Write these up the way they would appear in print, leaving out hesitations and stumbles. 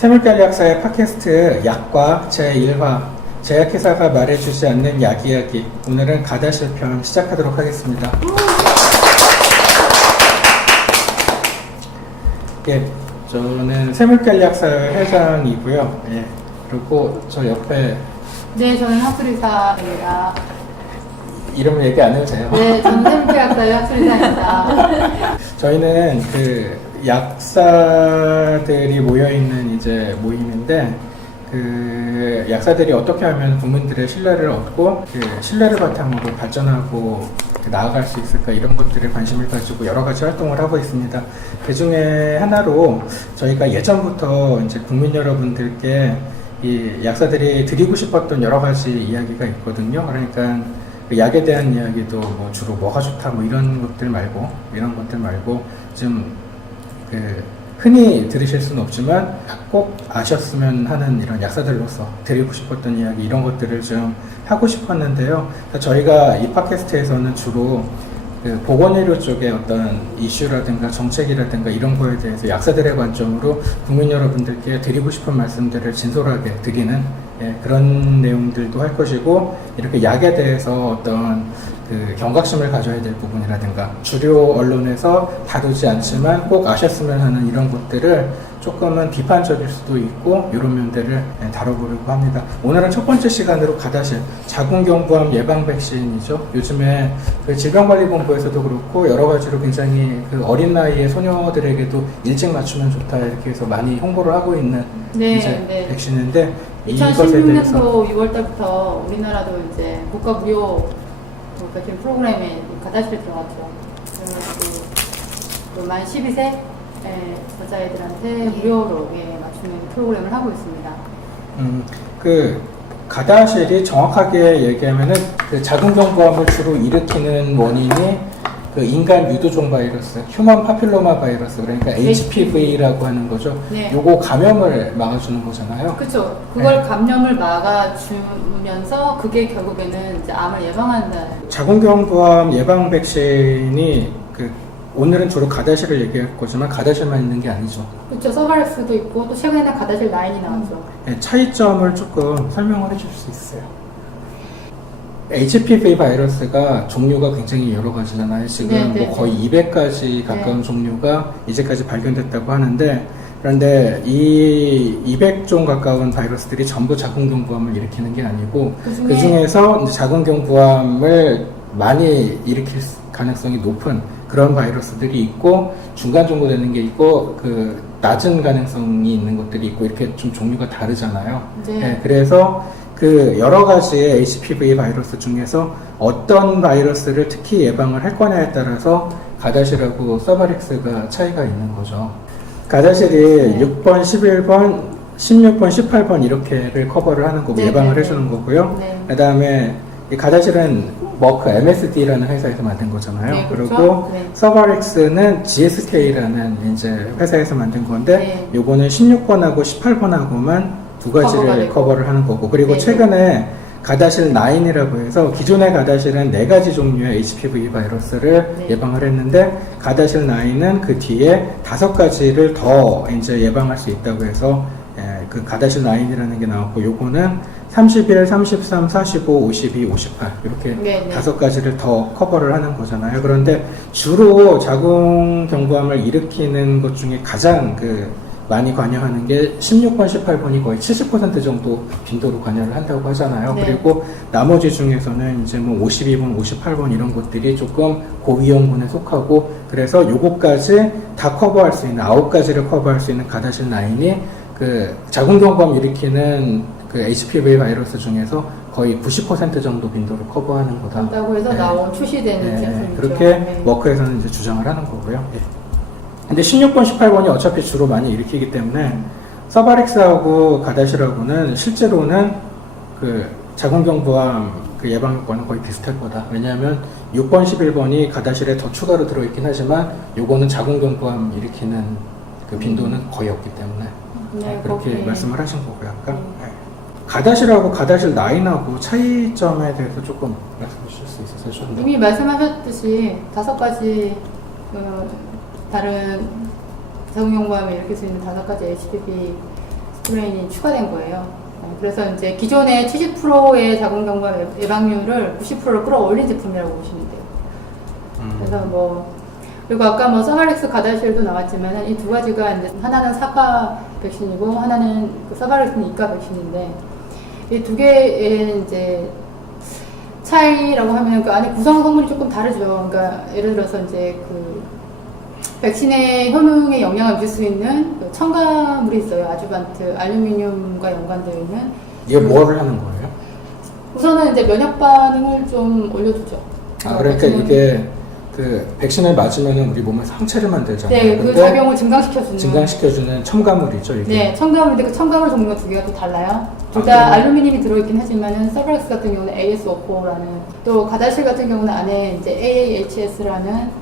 세물관리학사의 팟캐스트 약과 제1화 제약회사가 말해주지 않는 약 이야기, 오늘은 가다실 편 시작하도록 하겠습니다. 예, 저는 세물관리학사 회장이고요. 예, 그리고 저 옆에 네, 저는 학술의사입니다. 이름을 얘기 안 해도 돼요? 네, 저는 세물관리학사의 학술의사입니다. 저희는 그 약사들이 모여있는 이제 모임인데, 그 약사들이 어떻게 하면 국민들의 신뢰를 얻고 그 신뢰를 바탕으로 발전하고 나아갈 수 있을까, 이런 것들에 관심을 가지고 여러 가지 활동을 하고 있습니다. 그 중에 하나로 저희가 예전부터 이제 국민 여러분들께 이 약사들이 드리고 싶었던 여러 가지 이야기가 있거든요. 그러니까 그 약에 대한 이야기도 뭐 주로 뭐가 좋다 뭐 이런 것들 말고 좀 그 흔히 들으실 수는 없지만 꼭 아셨으면 하는 이런 약사들로서 드리고 싶었던 이야기, 이런 것들을 좀 하고 싶었는데요. 저희가 이 팟캐스트에서는 주로 그 보건의료 쪽의 어떤 이슈라든가 정책이라든가 이런 거에 대해서 약사들의 관점으로 국민 여러분들께 드리고 싶은 말씀들을 진솔하게 드리는, 예, 그런 내용들도 할 것이고, 이렇게 약에 대해서 어떤 그 경각심을 가져야 될 부분이라든가 주류 언론에서 다루지 않지만 꼭 아셨으면 하는 이런 것들을 조금은 비판적일 수도 있고, 이런 면들을 다뤄보려고 합니다. 오늘은 첫 번째 시간으로 가다실 자궁경부암 예방 백신이죠. 요즘에 그 질병관리본부에서도 그렇고 여러 가지로 굉장히 그 어린 나이의 소녀들에게도 일찍 맞추면 좋다 이렇게 해서 많이 홍보를 하고 있는 이제 백신인데, 2016년도 6월달부터 우리나라도 이제 국가무료 백신 프로그램에 가다실에 들어갔죠. 그래서 만 12세 여자애들한테 무료로 맞추는 프로그램을 하고 있습니다. 그 가다실이 정확하게 얘기하면은 그 자궁경부암을 주로 일으키는 원인이 그 인간 유두종 바이러스, 휴먼 파필로마 바이러스, 그러니까 HPV라고 하는 거죠. 네. 요거 감염을 막아주는 거잖아요. 그렇죠. 그걸 감염을 막아주면서 그게 결국에는 이제 암을 예방한다. 자궁경부암 예방 백신이 그 오늘은 주로 가다실을 얘기할 거지만 가다실만 있는 게 아니죠. 그렇죠. 서바렉스도 있고 또 최근에 가다실 9이 나왔죠. 네, 차이점을 조금 설명을 해줄 수 있어요. HPV 바이러스가 종류가 굉장히 여러 가지잖아요. 지금 뭐 거의 200가지 가까운 종류가 이제까지 발견됐다고 하는데, 그런데 이 200종 가까운 바이러스들이 전부 자궁경부암을 일으키는 게 아니고 그 중에서 자궁경부암을 많이 일으킬 가능성이 높은 그런 바이러스들이 있고, 중간 정도 되는 게 있고, 그 낮은 가능성이 있는 것들이 있고, 이렇게 좀 종류가 다르잖아요. 네, 그래서 그 여러 가지의 HPV 바이러스 중에서 어떤 바이러스를 특히 예방을 할 거냐에 따라서 가다실하고 서바렉스가 차이가 있는 거죠. 가다실이 6번, 11번, 16번, 18번 이렇게를 커버를 하는 거고 예방을 해주는 거고요. 그 다음에 이 가다실은 머크 MSD라는 회사에서 만든 거잖아요. 그렇죠? 그리고 서바렉스는 GSK라는 이제 회사에서 만든 건데, 요거는 16번하고 18번하고만 두 가지를 커버를 하는 거고, 그리고 최근에 가다실 9이라고 해서 기존의 가다실은 4가지 종류의 HPV 바이러스를 예방을 했는데, 가다실 9은 그 뒤에 5가지를 더 이제 예방할 수 있다고 해서 그 가다실 9이라는 게 나왔고, 요거는 31, 33, 45, 52, 58 이렇게 5가지를 더 커버를 하는 거잖아요. 그런데 주로 자궁경부암을 일으키는 것 중에 가장 그 많이 관여하는 게 16번, 18번이 거의 70% 정도 빈도로 관여를 한다고 하잖아요. 그리고 나머지 중에서는 이제 뭐 52번, 58번 이런 것들이 조금 고위험군에 속하고, 그래서 요거까지 다 커버할 수 있는 9가지를 커버할 수 있는 가다실 9이 그 자궁경부암 일으키는 그 HPV 바이러스 중에서 거의 90% 정도 빈도를 커버하는 거다. 그렇다고 해서 나온 출시되는 제품이죠. 그렇게 머크에서는 이제 주장을 하는 거고요. 근데 16번, 18번이 어차피 주로 많이 일으키기 때문에 서바렉스하고 가다실하고는 실제로는 그 자궁경부암 그 예방 효과는 거의 비슷할 거다. 왜냐하면 6번, 11번이 가다실에 더 추가로 들어있긴 하지만 요거는 자궁경부암 일으키는 그 빈도는 거의 없기 때문에 그렇게 말씀을 하신 거고요. 아까 가다실하고 가다실 9하고 차이점에 대해서 조금 말씀해 주실 수 있으세요? 좀 더. 이미 말씀하셨듯이 5가지 다른 자궁경부암을 일으킬 수 있는 5가지 HPV 스트레인이 추가된 거예요. 그래서 이제 기존의 70%의 자궁경부암 예방률을 90%로 끌어올린 제품이라고 보시면 돼요. 그래서 뭐 그리고 아까 뭐 서바렉스 가다실도 나왔지만 이 두 가지가 이제 하나는 사파 백신이고 하나는 그 서바렉스는 이가 백신인데 이 두 개의 이제 차이라고 하면 그 안에 구성 성분이 조금 다르죠. 그러니까 예를 들어서 이제 그 백신의 효능에 영향을 줄 수 있는 그 첨가물이 있어요. 아주반트, 알루미늄과 연관되어 있는. 이게 뭐를 하는 거예요? 우선은 이제 면역 반응을 좀 올려주죠. 그러니까 이게 그 백신을 맞으면 우리 몸에서 항체를 만들잖아요. 네, 그 작용을 증강시켜주는 첨가물이죠, 이게. 네, 첨가물인데 그 첨가물 종류가 두 개가 또 달라요. 둘 다 알루미늄이 들어있긴 하지만은 서브렉스 같은 경우는 AS54라는 또 가다실 같은 경우는 안에 이제 AAHS라는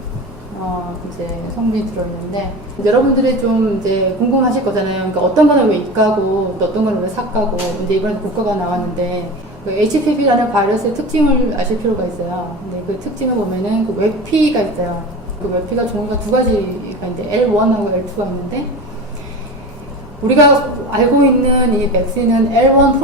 이제 성분이 들어있는데 여러분들이 좀 이제 궁금하실 거잖아요. 그러니까 어떤 거는 왜 이가고 또 어떤 거는 왜 사가고 이제 이번 국가가 나왔는데 그 HPV라는 바이러스의 특징을 아실 필요가 있어요. 근데 그 특징을 보면은 그 외피가 있어요. 그 외피가 종류가 두 가지가 있는데 L1하고 L2가 있는데 우리가 알고 있는 이 백신은 L1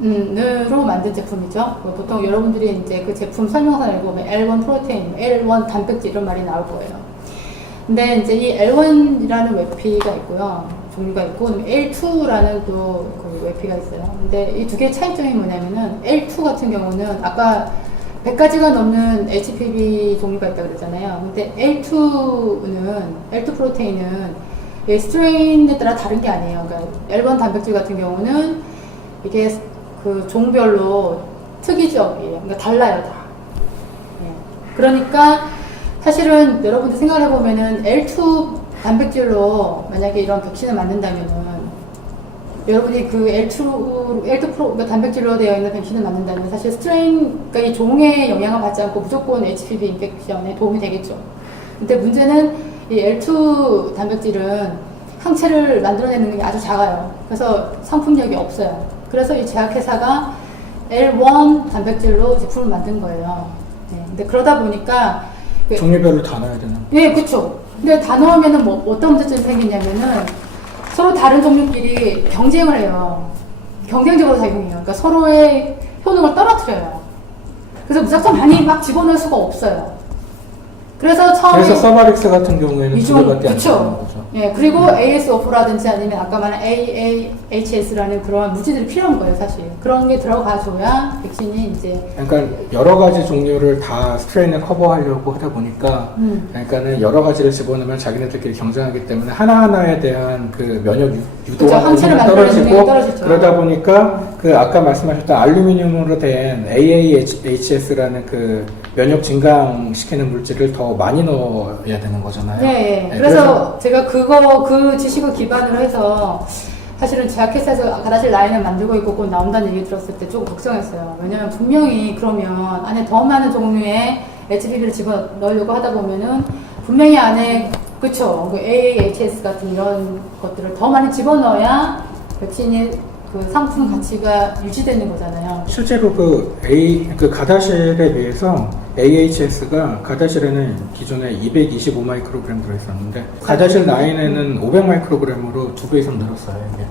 프로테인으로 만든 제품이죠. 보통 여러분들이 이제 그 제품 설명서를 보면 L1 프로테인, L1 단백질 이런 말이 나올 거예요. 근데 이제 이 L1이라는 외피가 있고요. 종류가 있고, L2라는 또 그 외피가 있어요. 근데 이 두 개의 차이점이 뭐냐면은 L2 같은 경우는 아까 100가지가 넘는 HPV 종류가 있다고 그랬잖아요. 근데 L2 프로테인은 스트레인에 따라 다른 게 아니에요. 그러니까 L1 단백질 같은 경우는 이게 그 종별로 특이적이에요. 그러니까 달라요, 다. 네. 그러니까 사실은 여러분들 생각을 해보면은 L2 단백질로 만약에 이런 백신을 맞는다면은 여러분이 그 L2 그러니까 단백질로 되어 있는 백신을 맞는다면 사실 스트레인, 그러니까 이 종의 영향을 받지 않고 무조건 HPV 인펙션에 도움이 되겠죠. 근데 문제는 이 L2 단백질은 항체를 만들어내는 게 아주 작아요. 그래서 상품력이 없어요. 그래서 이 제약회사가 L1 단백질로 제품을 만든 거예요. 네. 근데 그러다 보니까 종류별로 다 넣어야 되는. 네, 그렇죠. 근데 다 넣으면은 뭐 어떤 문제점이 생기냐면은 서로 다른 종류끼리 경쟁을 해요. 경쟁적으로 작용해요. 그러니까 서로의 효능을 떨어뜨려요. 그래서 무작정 많이 막 집어넣을 수가 없어요. 그래서 처음에 그래서 서바릭스 같은 경우에는 두 개밖에 안 되는 거죠. 예, 그리고 AS54라든지 아니면 아까 말한 AAHS라는 그런 무기들이 필요한 거예요, 사실. 그런 게 들어가줘야 백신이 이제. 그러니까 여러 가지 종류를 다 스트레인을 커버하려고 하다 보니까, 그러니까는 여러 가지를 집어넣으면 자기네들끼리 경쟁하기 때문에 하나하나에 대한 그 면역 유도가 떨어지고, 그러다 보니까 그 아까 말씀하셨던 알루미늄으로 된 AAHS라는 그 면역 증강시키는 물질을 더 많이 넣어야 되는 거잖아요. 네, 네. 그래서 제가 그 지식을 기반으로 해서 사실은 제약회사에서 가다실 라인을 만들고 있고 곧 나온다는 얘기 들었을 때 조금 걱정했어요. 왜냐면 분명히 그러면 안에 더 많은 종류의 HPV를 집어넣으려고 하다 보면은 분명히 안에 그쵸, 그 AAHS 같은 이런 것들을 더 많이 집어넣어야 백신이 그 상품 가치가 유지되는 거잖아요. 실제로 그 가다실에 비해서 AHS가 가다실에는 기존에 225 마이크로그램 들어있었는데 가다실 9에는 500 마이크로그램으로 2배 이상 늘었어요. 이게.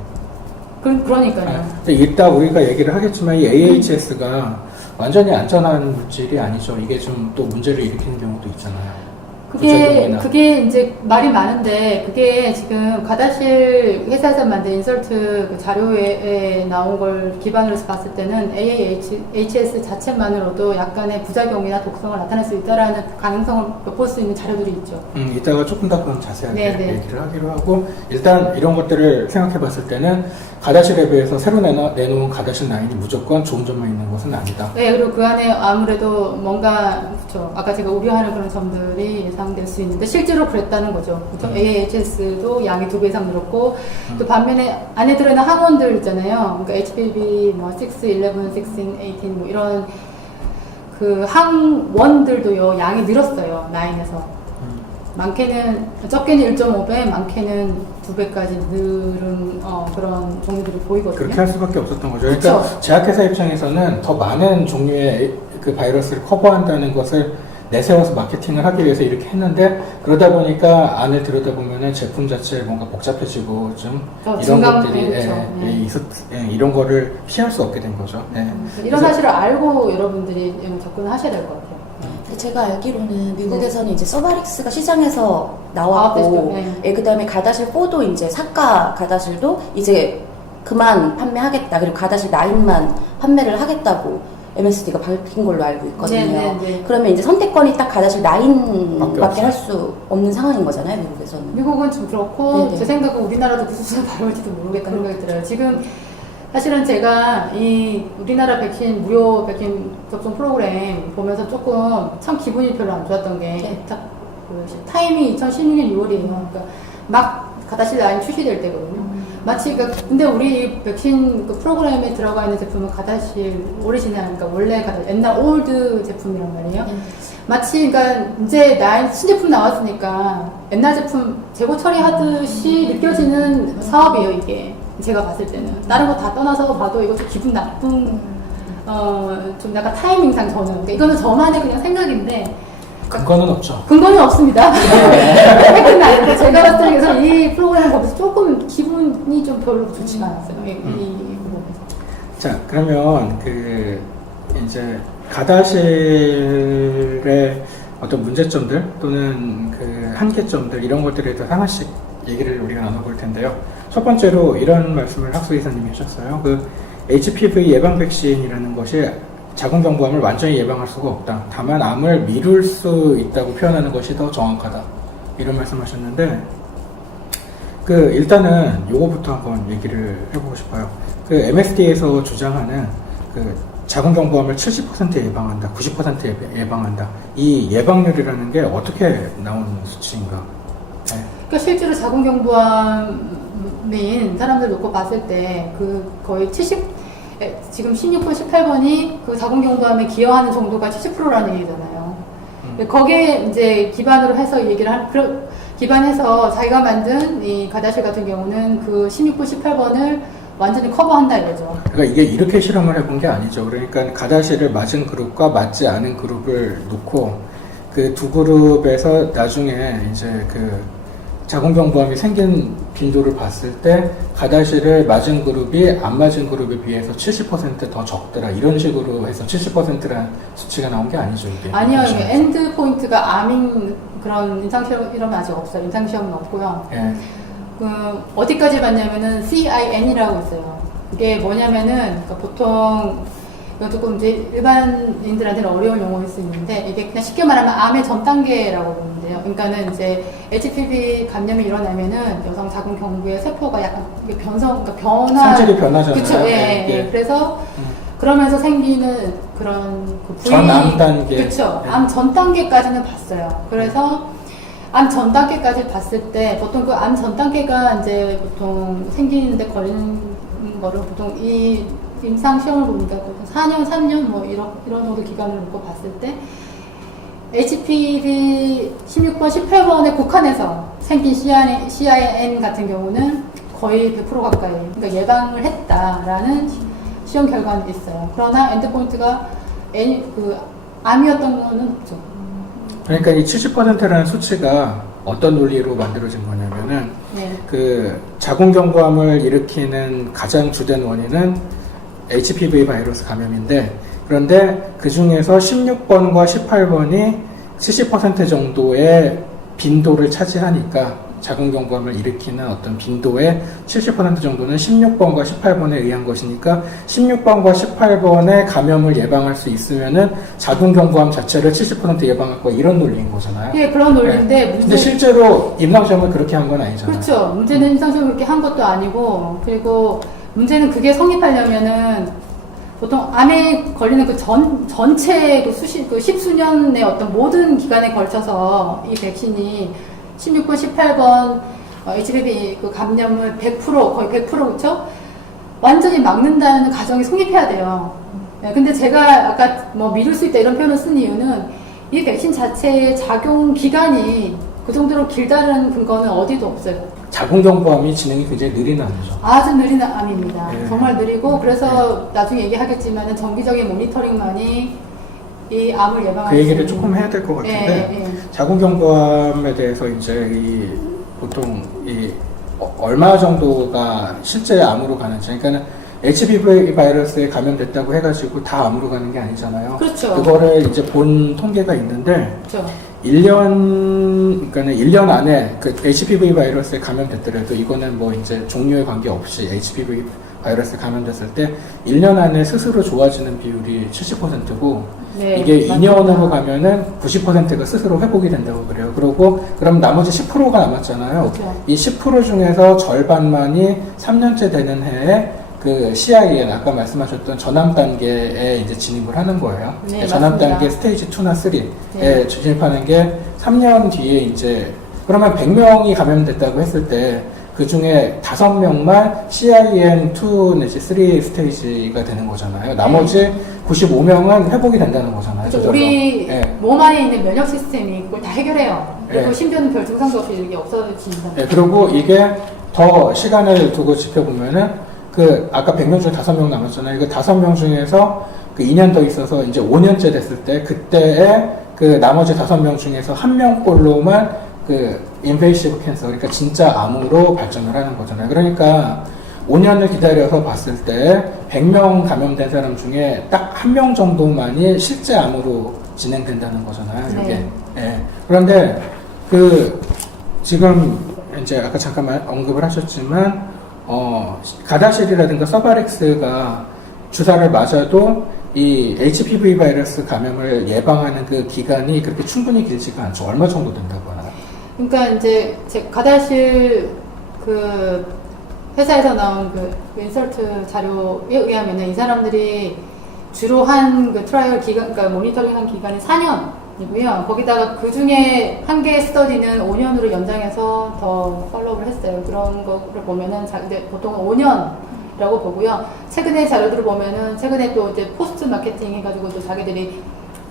그러니까요. 이따 우리가 얘기를 하겠지만 이 AHS가 완전히 안전한 물질이 아니죠. 이게 좀 또 문제를 일으키는 경우도 있잖아요. 그게 이제 말이 많은데 그게 지금 가다실 회사에서 만든 인설트 그 자료에 나온 걸 기반으로 해서 봤을 때는 AAHS 자체만으로도 약간의 부작용이나 독성을 나타낼 수 있다라는 가능성을 엿볼 수 있는 자료들이 있죠. 이따가 조금 더 그럼 자세하게 네네. 얘기를 하기로 하고 일단 이런 것들을 생각해 봤을 때는 가다실에 비해서 새로 내놓은 가다실 9이 무조건 좋은 점만 있는 것은 아니다. 네, 그리고 그 안에 아무래도 뭔가 그렇죠. 아까 제가 우려하는 그런 점들이 예상될 수 있는데 실제로 그랬다는 거죠. 그렇죠? AHS도 양이 2배 이상 늘었고 또 반면에 안에 들어있는 항원들 있잖아요. 그러니까 HPV 뭐 6, 11, 16, 18 뭐 이런 그 항원들도요 양이 늘었어요. 9에서. 적게는 1.5배, 많게는 2배까지 늘은 그런 종류들이 보이거든요. 그렇게 할 수밖에 없었던 거죠. 그러니까 제약회사 입장에서는 더 많은 종류의 그 바이러스를 커버한다는 것을 내세워서 마케팅을 하기 위해서 이렇게 했는데 그러다 보니까 안을 들여다보면은 제품 자체에 뭔가 복잡해지고 좀 이런 것들이 그렇죠. 이런 거를 피할 수 없게 된 거죠. 이런 사실을 알고 여러분들이 접근을 하셔야 될 것 같아요. 제가 알기로는 미국에서는 이제 서바릭스가 시장에서 나왔고, 그 다음에 가다실 4도 이제 사가 가다실도 이제 그만 판매하겠다. 그리고 가다실 9만 판매를 하겠다고 MSD가 밝힌 걸로 알고 있거든요. 그러면 이제 선택권이 딱 가다실 9밖에 할 수 없는 상황인 거잖아요, 미국에서는. 미국은 좀 그렇고, 제 생각은 우리나라도 그 수준을 밟을지도 모르겠다는 생각이 들어요. 지금 사실은 제가 이 우리나라 백신 무료 백신 접종 프로그램 보면서 조금 참 기분이 별로 안 좋았던 게 타임이 2016년 6월이에요. 그러니까 막 가다실 라인 출시될 때거든요. 마치 근데 우리 백신 그 프로그램에 들어가 있는 제품은 가다실 오리지널, 그러니까 원래 옛날 올드 제품이란 말이에요. 마치 그러니까 이제 신제품 나왔으니까 옛날 제품 재고 처리하듯이 느껴지는 사업이에요, 이게. 제가 봤을 때는 다른 거 다 떠나서 봐도 이거 좀 기분 나쁜 좀 약간 타이밍상 저는 그러니까 이거는 저만의 그냥 생각인데 근거는 없죠. 근거는 없습니다. 팩트는 아니고 제가 봤을 때 그래서 이 프로그램을 보면서 조금 기분이 좀 별로 좋지가 않았어요. 이 부분에서. 자, 그러면 이제 가다실의 어떤 문제점들 또는 한계점들 이런 것들에 대해서 하나씩 얘기를 우리가 나눠볼 텐데요. 첫 번째로 이런 말씀을 학수 이사님이 하셨어요. HPV 예방 백신이라는 것이 자궁경부암을 완전히 예방할 수가 없다. 다만 암을 미룰 수 있다고 표현하는 것이 더 정확하다. 이런 말씀하셨는데, 일단은 요거부터 한번 얘기를 해보고 싶어요. MSD에서 주장하는 자궁경부암을 70% 예방한다, 90% 예방한다. 이 예방률이라는 게 어떻게 나오는 수치인가? 그러니까 실제로 자궁경부암인 사람들 놓고 봤을 때 거의 지금 16번, 18번이 그 자궁경부암에 기여하는 정도가 70%라는 얘기잖아요. 거기에 이제 기반으로 해서 기반해서 자기가 만든 이 가다실 같은 경우는 그 16번, 18번을 완전히 커버한다 이거죠. 그러니까 이게 이렇게 실험을 해본 게 아니죠. 그러니까 가다실을 맞은 그룹과 맞지 않은 그룹을 놓고 그 두 그룹에서 나중에 이제 자궁경부암이 생긴 빈도를 봤을 때 가다실을 맞은 그룹이 안 맞은 그룹에 비해서 70% 더 적더라. 이런 식으로 해서 70%라는 수치가 나온 게 아니죠. 이게. 아니요. 이게 엔드 포인트가 암인 그런 임상시험 이런 건 아직 없어요. 임상시험은 없고요. 예. 어디까지 봤냐면은 CIN이라고 있어요. 이게 뭐냐면은 보통 이건 조금 이제 일반인들한테는 어려운 용어일 수 있는데 이게 그냥 쉽게 말하면 암의 전 단계라고 보는데요. 그러니까는 이제 HPV 감염이 일어나면은 여성 자궁 경부의 세포가 약간 그러니까 성질이 변하잖아요. 그렇죠. 예. 그래서 그러면서 생기는 그런 부위 전암 단계. 그렇죠. 암 전 단계까지는 봤어요. 그래서 암 전 단계까지 봤을 때 보통 그 암 전 단계가 이제 보통 생기는데 걸리는 거를 보통 이 임상 시험을 보니까 보통 4년, 3년 뭐 이런 정도 기간을 놓고 봤을 때 HPV 16번, 18번에 국한해서 생긴 CIN 같은 경우는 거의 100% 가까이 그러니까 예방을 했다라는 시험 결과는 있어요. 그러나 엔드포인트가 암이었던 거는 없죠. 그러니까 이 70%라는 수치가 어떤 논리로 만들어진 거냐면은 자궁경부암을 일으키는 가장 주된 원인은 HPV 바이러스 감염인데 그런데 그 중에서 16번과 18번이 70% 정도의 빈도를 차지하니까 자궁경부암을 일으키는 어떤 빈도의 70% 정도는 16번과 18번에 의한 것이니까 16번과 18번의 감염을 예방할 수 있으면은 자궁경부암 자체를 70% 예방할 거 이런 논리인 거잖아요. 예, 그런 논리인데 근데 실제로 임상시험을 그렇게 한 건 아니잖아요. 그렇죠. 문제는 임상시험을 그렇게 한 것도 아니고 그리고 문제는 그게 성립하려면은 보통 암에 걸리는 전체 십수년의 어떤 모든 기간에 걸쳐서 이 백신이 16번, 18번 HPV 감염을 100% 거의 100% 그렇죠? 완전히 막는다는 가정이 성립해야 돼요. 근데 제가 아까 미룰 수 있다 이런 표현을 쓴 이유는 이 백신 자체의 작용 기간이 그 정도로 길다는 근거는 어디도 없어요. 자궁경부암이 진행이 굉장히 느린 암이죠. 아주 느린 암입니다. 네. 정말 느리고 그래서 나중에 얘기하겠지만 정기적인 모니터링만이 이 암을 예방할 그 수 얘기를 있는. 조금 해야 될 것 같은데 예, 예. 자궁경부암에 대해서 이제 보통 얼마 정도가 실제 암으로 가는지, 그러니까는 HPV 바이러스에 감염됐다고 해가지고 다 암으로 가는 게 아니잖아요. 그렇죠. 그거를 이제 본 통계가 있는데 그렇죠. 1년 안에 그 HPV 바이러스에 감염됐더라도 이거는 뭐 이제 종류에 관계없이 HPV 바이러스에 감염됐을 때 1년 안에 스스로 좋아지는 비율이 70%고 네, 이게 맞습니다. 2년으로 가면은 90%가 스스로 회복이 된다고 그래요. 그럼 나머지 10%가 남았잖아요. 그렇죠. 이 10% 중에서 절반만이 3년째 되는 해에 그 CIN 아까 말씀하셨던 전암 단계에 이제 진입을 하는 거예요. 네, 전암 맞습니다. 단계 스테이지 2나 3에 네. 진입하는 게 3년 뒤에 이제 그러면 100명이 감염됐다고 했을 때 그 중에 5명만 CIN2 내지 3 스테이지가 되는 거잖아요. 나머지 95명은 회복이 된다는 거잖아요. 그렇죠. 저절로. 우리 예. 몸 안에 있는 면역 시스템이 그걸 다 해결해요. 그리고 예. 심지어는 별 증상도 없이 이게 없어집니다. 네, 그리고 이게 더 시간을 두고 지켜보면은 그 아까 100명 중에 5명 남았잖아요. 그 5명 중에서 그 2년 더 있어서 이제 5년째 됐을 때 그때에 그 나머지 5명 중에서 1명꼴로만 그 인베이시브 캔서, 그러니까 진짜 암으로 발전을 하는 거잖아요. 그러니까 5년을 기다려서 봤을 때 100명 감염된 사람 중에 딱 1명 정도만이 실제 암으로 진행된다는 거잖아요. 이게. 네. 예. 그런데 그 지금 이제 아까 잠깐만 언급을 하셨지만 가다실이라든가 서바렉스가 주사를 맞아도 이 HPV 바이러스 감염을 예방하는 그 기간이 그렇게 충분히 길지가 않죠. 얼마 정도 된다고 하나요? 그러니까 이제 제 가다실 그 회사에서 나온 그 인설트 자료에 의하면은 이 사람들이 주로 한 그 트라이얼 기간, 그러니까 모니터링한 기간이 4년이고요. 거기다가 그 중에 한 개의 스터디는 5년으로 연장해서 더 팔로우를 했어요. 그런 거를 보면은 근데 보통 5년이라고 보고요. 최근에 자료들을 보면은 최근에 또 이제 포스트 마케팅 해가지고 또 자기들이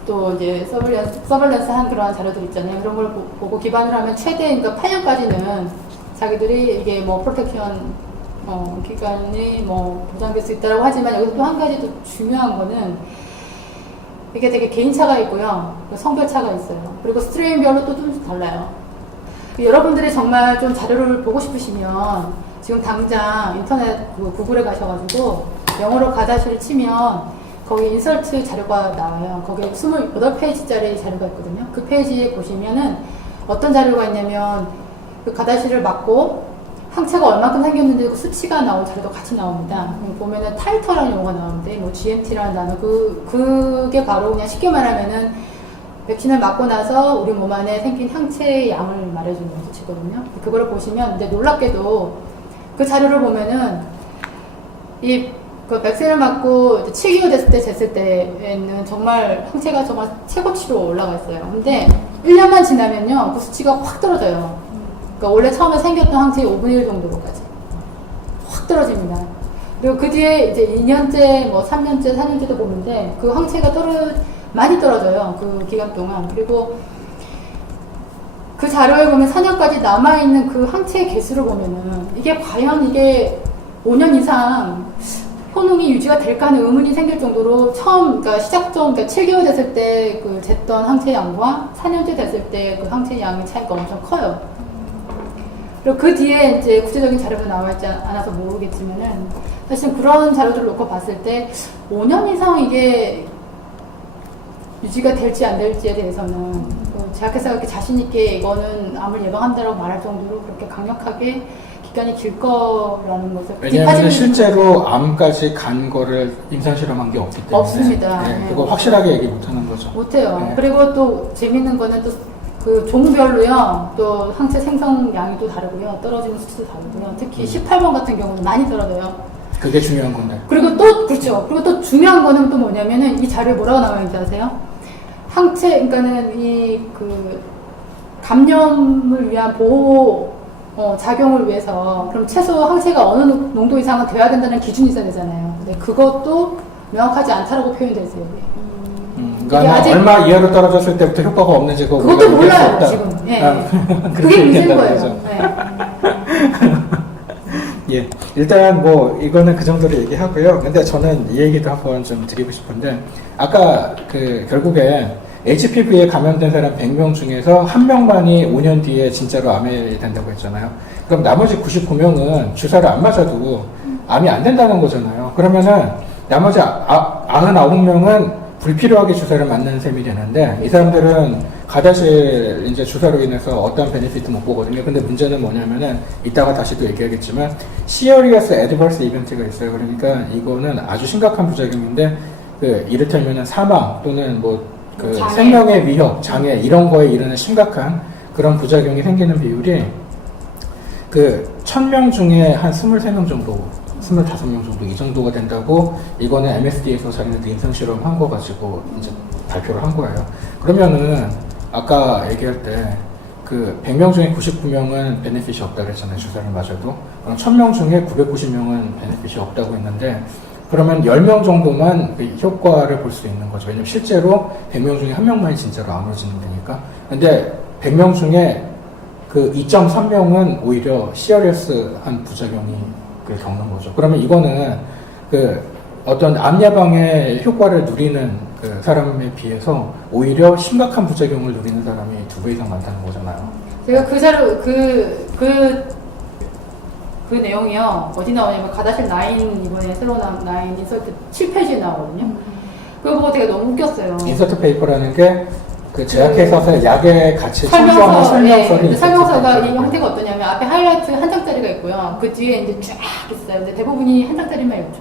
또 이제 서벌런스 한 그런 자료들 있잖아요. 그런 걸 보고 기반으로 하면 최대 그러니까 8년까지는 자기들이 이게 뭐 프로텍션 기간이 뭐 보장될 수 있다라고 하지만 여기서 또 한 가지 또 중요한 거는 이게 되게 개인차가 있고요. 성별차가 있어요. 그리고 스트레인별로 또 좀 달라요. 여러분들이 정말 좀 자료를 보고 싶으시면 지금 당장 인터넷 구글에 가셔가지고 영어로 가다시를 치면 거기 인설트 자료가 나와요. 거기에 28페이지짜리 자료가 있거든요. 그 페이지에 보시면은 어떤 자료가 있냐면 그 가다시를 맞고 항체가 얼마큼 생겼는데 그 수치가 나온 자료도 같이 나옵니다. 보면은 타이터라는 용어가 나오는데 뭐 GMT라는 단어 그게 바로 그냥 쉽게 말하면은 백신을 맞고 나서 우리 몸 안에 생긴 항체의 양을 말해주는 수치거든요. 그거를 보시면 근데 놀랍게도 그 자료를 보면은 그 백신을 맞고 7개월 됐을 때 쟀을 때에는 정말 항체가 정말 최고치로 올라가 있어요. 근데 1년만 지나면요, 그 수치가 확 떨어져요. 그러니까 원래 처음에 생겼던 항체의 5분의 1 정도로까지 확 떨어집니다. 그리고 그 뒤에 이제 2년째, 뭐 3년째, 4년째도 보는데 그 항체가 많이 떨어져요. 그 기간 동안. 그리고 그 자료에 보면 4년까지 남아있는 그 항체의 개수를 보면은 이게 과연 이게 5년 이상 효능이 유지가 될까 하는 의문이 생길 정도로 그러니까 시작점, 그러니까 7개월 됐을 때 그 쟀던 항체 양과 4년째 됐을 때 그 항체 양의 차이가 엄청 커요. 그리고 그 뒤에 이제 구체적인 자료가 나와 있지 않아서 모르겠지만은 사실 그런 자료들을 놓고 봤을 때 5년 이상 이게 유지가 될지 안 될지에 대해서는 제약회사가 이렇게 자신있게 이거는 암을 예방한다라고 말할 정도로 그렇게 강력하게 기간이 길 거라는 것을 왜냐하면 실제로 암까지 간 거를 임상실험한 게 없기 때문에 없습니다. 네, 네. 그거 확실하게 얘기 못하는 거죠. 못해요. 네. 그리고 또 재밌는 거는 또 그 종별로요, 또 항체 생성량이 또 다르고요, 떨어지는 수치도 다르고요. 특히 18번 같은 경우는 많이 떨어져요. 그게 중요한 건데. 그리고 또 그렇죠. 그리고 또 중요한 거는 또 뭐냐면은 이 자료에 뭐라고 나와 있는지 아세요? 항체, 그러니까는 이 그 감염을 위한 보호 작용을 위해서 그럼 최소 항체가 어느 농도 이상은 돼야 된다는 기준이 있어야 되잖아요. 근데 그것도 명확하지 않다라고 표현되어 있어요. 그러니까 아직 얼마 이하로 떨어졌을 때부터 효과가 없는지 그것도 몰라요 지금. 예. 그게 문제인 거예요. 거죠. 네. 예, 일단 뭐 이거는 그 정도로 얘기하고요. 근데 저는 이 얘기도 한번 좀 드리고 싶은데 아까 그 결국에 HPV에 감염된 사람 100명 중에서 1명만이 5년 뒤에 진짜로 암이 된다고 했잖아요. 그럼 나머지 99명은 주사를 안 맞아도 암이 안 된다는 거잖아요. 그러면은 나머지 99명은 불필요하게 주사를 맞는 셈이 되는데 이 사람들은 가다실 이제 주사로 인해서 어떤 베네피트 못 보거든요. 근데 문제는 뭐냐면은 이따가 다시 또 얘기하겠지만 Serious Adverse Event가 있어요. 그러니까 이거는 아주 심각한 부작용인데 그 이를테면은 사망 또는 뭐 그 장애. 생명의 위협, 장애 이런 거에 이르는 심각한 그런 부작용이 생기는 비율이 그 1000명 중에 한 23명 정도 25명 정도 이 정도가 된다고 이거는 MSD에서 자기네들 임상 실험한 거 가지고 이제 발표를 한 거예요. 그러면은 아까 얘기할 때 그 100명 중에 99명은 베네핏이 없다 그랬잖아요. 주사를 맞아도. 그럼 1000명 중에 990명은 베네핏이 없다고 했는데 그러면 10명 정도만 그 효과를 볼 수 있는 거죠. 왜냐면 실제로 100명 중에 1명만이 진짜로 암으로 진행되니까. 근데 100명 중에 그 2.3명은 오히려 시어리어스한 부작용이 겪는 거죠. 그러면 이거는 그 어떤 암 예방의 효과를 누리는 그 사람에 비해서 오히려 심각한 부작용을 누리는 사람이 2배 이상 많다는 거잖아요. 제가 그 자료 그 내용이요 어디 나오냐면 가다실 9 이번에 새로 나온 9 인서트 7페이지에 나오거든요. 그거 보고 되게 너무 웃겼어요. 인서트 페이퍼라는 게 그 제약회사에서 약의 가치 참조하는 설명서를 네. 설명서가 이 형태가 어떠냐면 앞에 하이라이트 한 장짜리가 있고요. 그 뒤에 이제 쫙 있어요. 근데 대부분이 한 장짜리만 읽죠.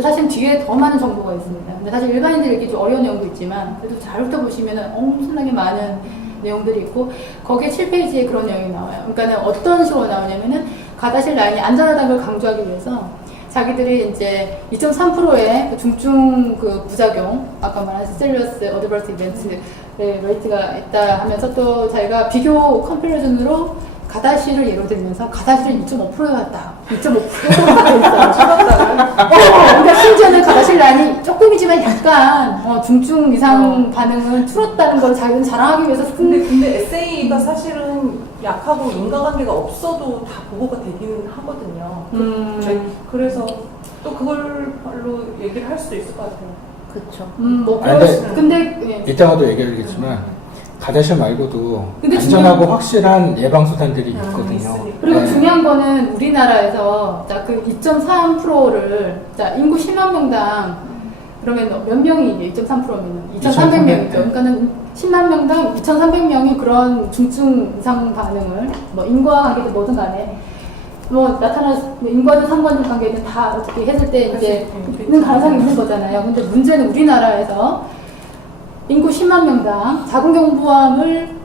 사실 뒤에 더 많은 정보가 있습니다. 근데 사실 일반인들이 읽기 좀 어려운 내용도 있지만 그래도 잘 훑어보시면 엄청나게 많은 내용들이 있고 거기에 7페이지에 그런 내용이 나와요. 그러니까는 어떤 식으로 나오냐면은 가다실 라인이 안전하다는 걸 강조하기 위해서 자기들이 이제 2.3%의 그 중증 그 부작용, 아까 말한 Serious Adverse Events 레이트가 있다 하면서 또 자기가 비교 컴패리즌으로 가다실을 예로 들면서 가다실은 2.5%에 왔다. 2.5%가 있어요. 그러니까 심지어는 가다실 라인이 조금이지만 약간 중증 이상 반응을 줄었다는 걸 자기는 자랑하기 위해서 쓴 근데 에세이가 사실은 약하고 인과관계가 없어도 다 보고가 되기는 하거든요. 그래서 또 그걸로 얘기를 할 수도 있을 것 같아요. 그렇죠. 뭐 아니, 근데 예. 이따가도 얘기하겠지만 가다실 말고도 근데 안전하고 확실한 예방 수단들이 있거든요. 있으니까. 그리고 네. 중요한 거는 우리나라에서 그 2.3%를 인구 10만 명당 그러면 몇 명이 2.3%면 2,300명이죠. 그러니까는 10만 명당 2,300명이 그런 중증 이상 반응을 뭐 인과관계든 뭐든 간에 뭐 인과든 상관된 관계든 다 어떻게 했을 때 이제 있는 가능성이 있는 거잖아요. 근데 문제는 우리나라에서 인구 10만 명당 자궁경부암을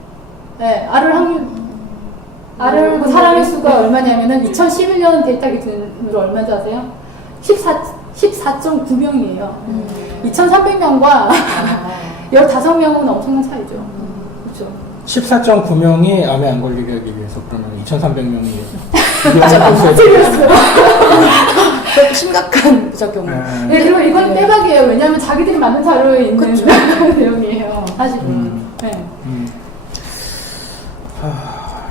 앓을 그 사람의 수가 얼마냐면은 2011년 데이터 기준으로 얼마인지 아세요? 14.9명이에요. 2,300명과 15명은 엄청난 차이죠. 그렇죠. 14.9명이 암에 안 걸리게 하기 위해서 그러면 2,300명이 그것도 심각한 부작용. 네, 그리고 이건 빼박이에요. 왜냐하면 자기들이 만든 자료에 있는 내용이에요. 사실은. 네.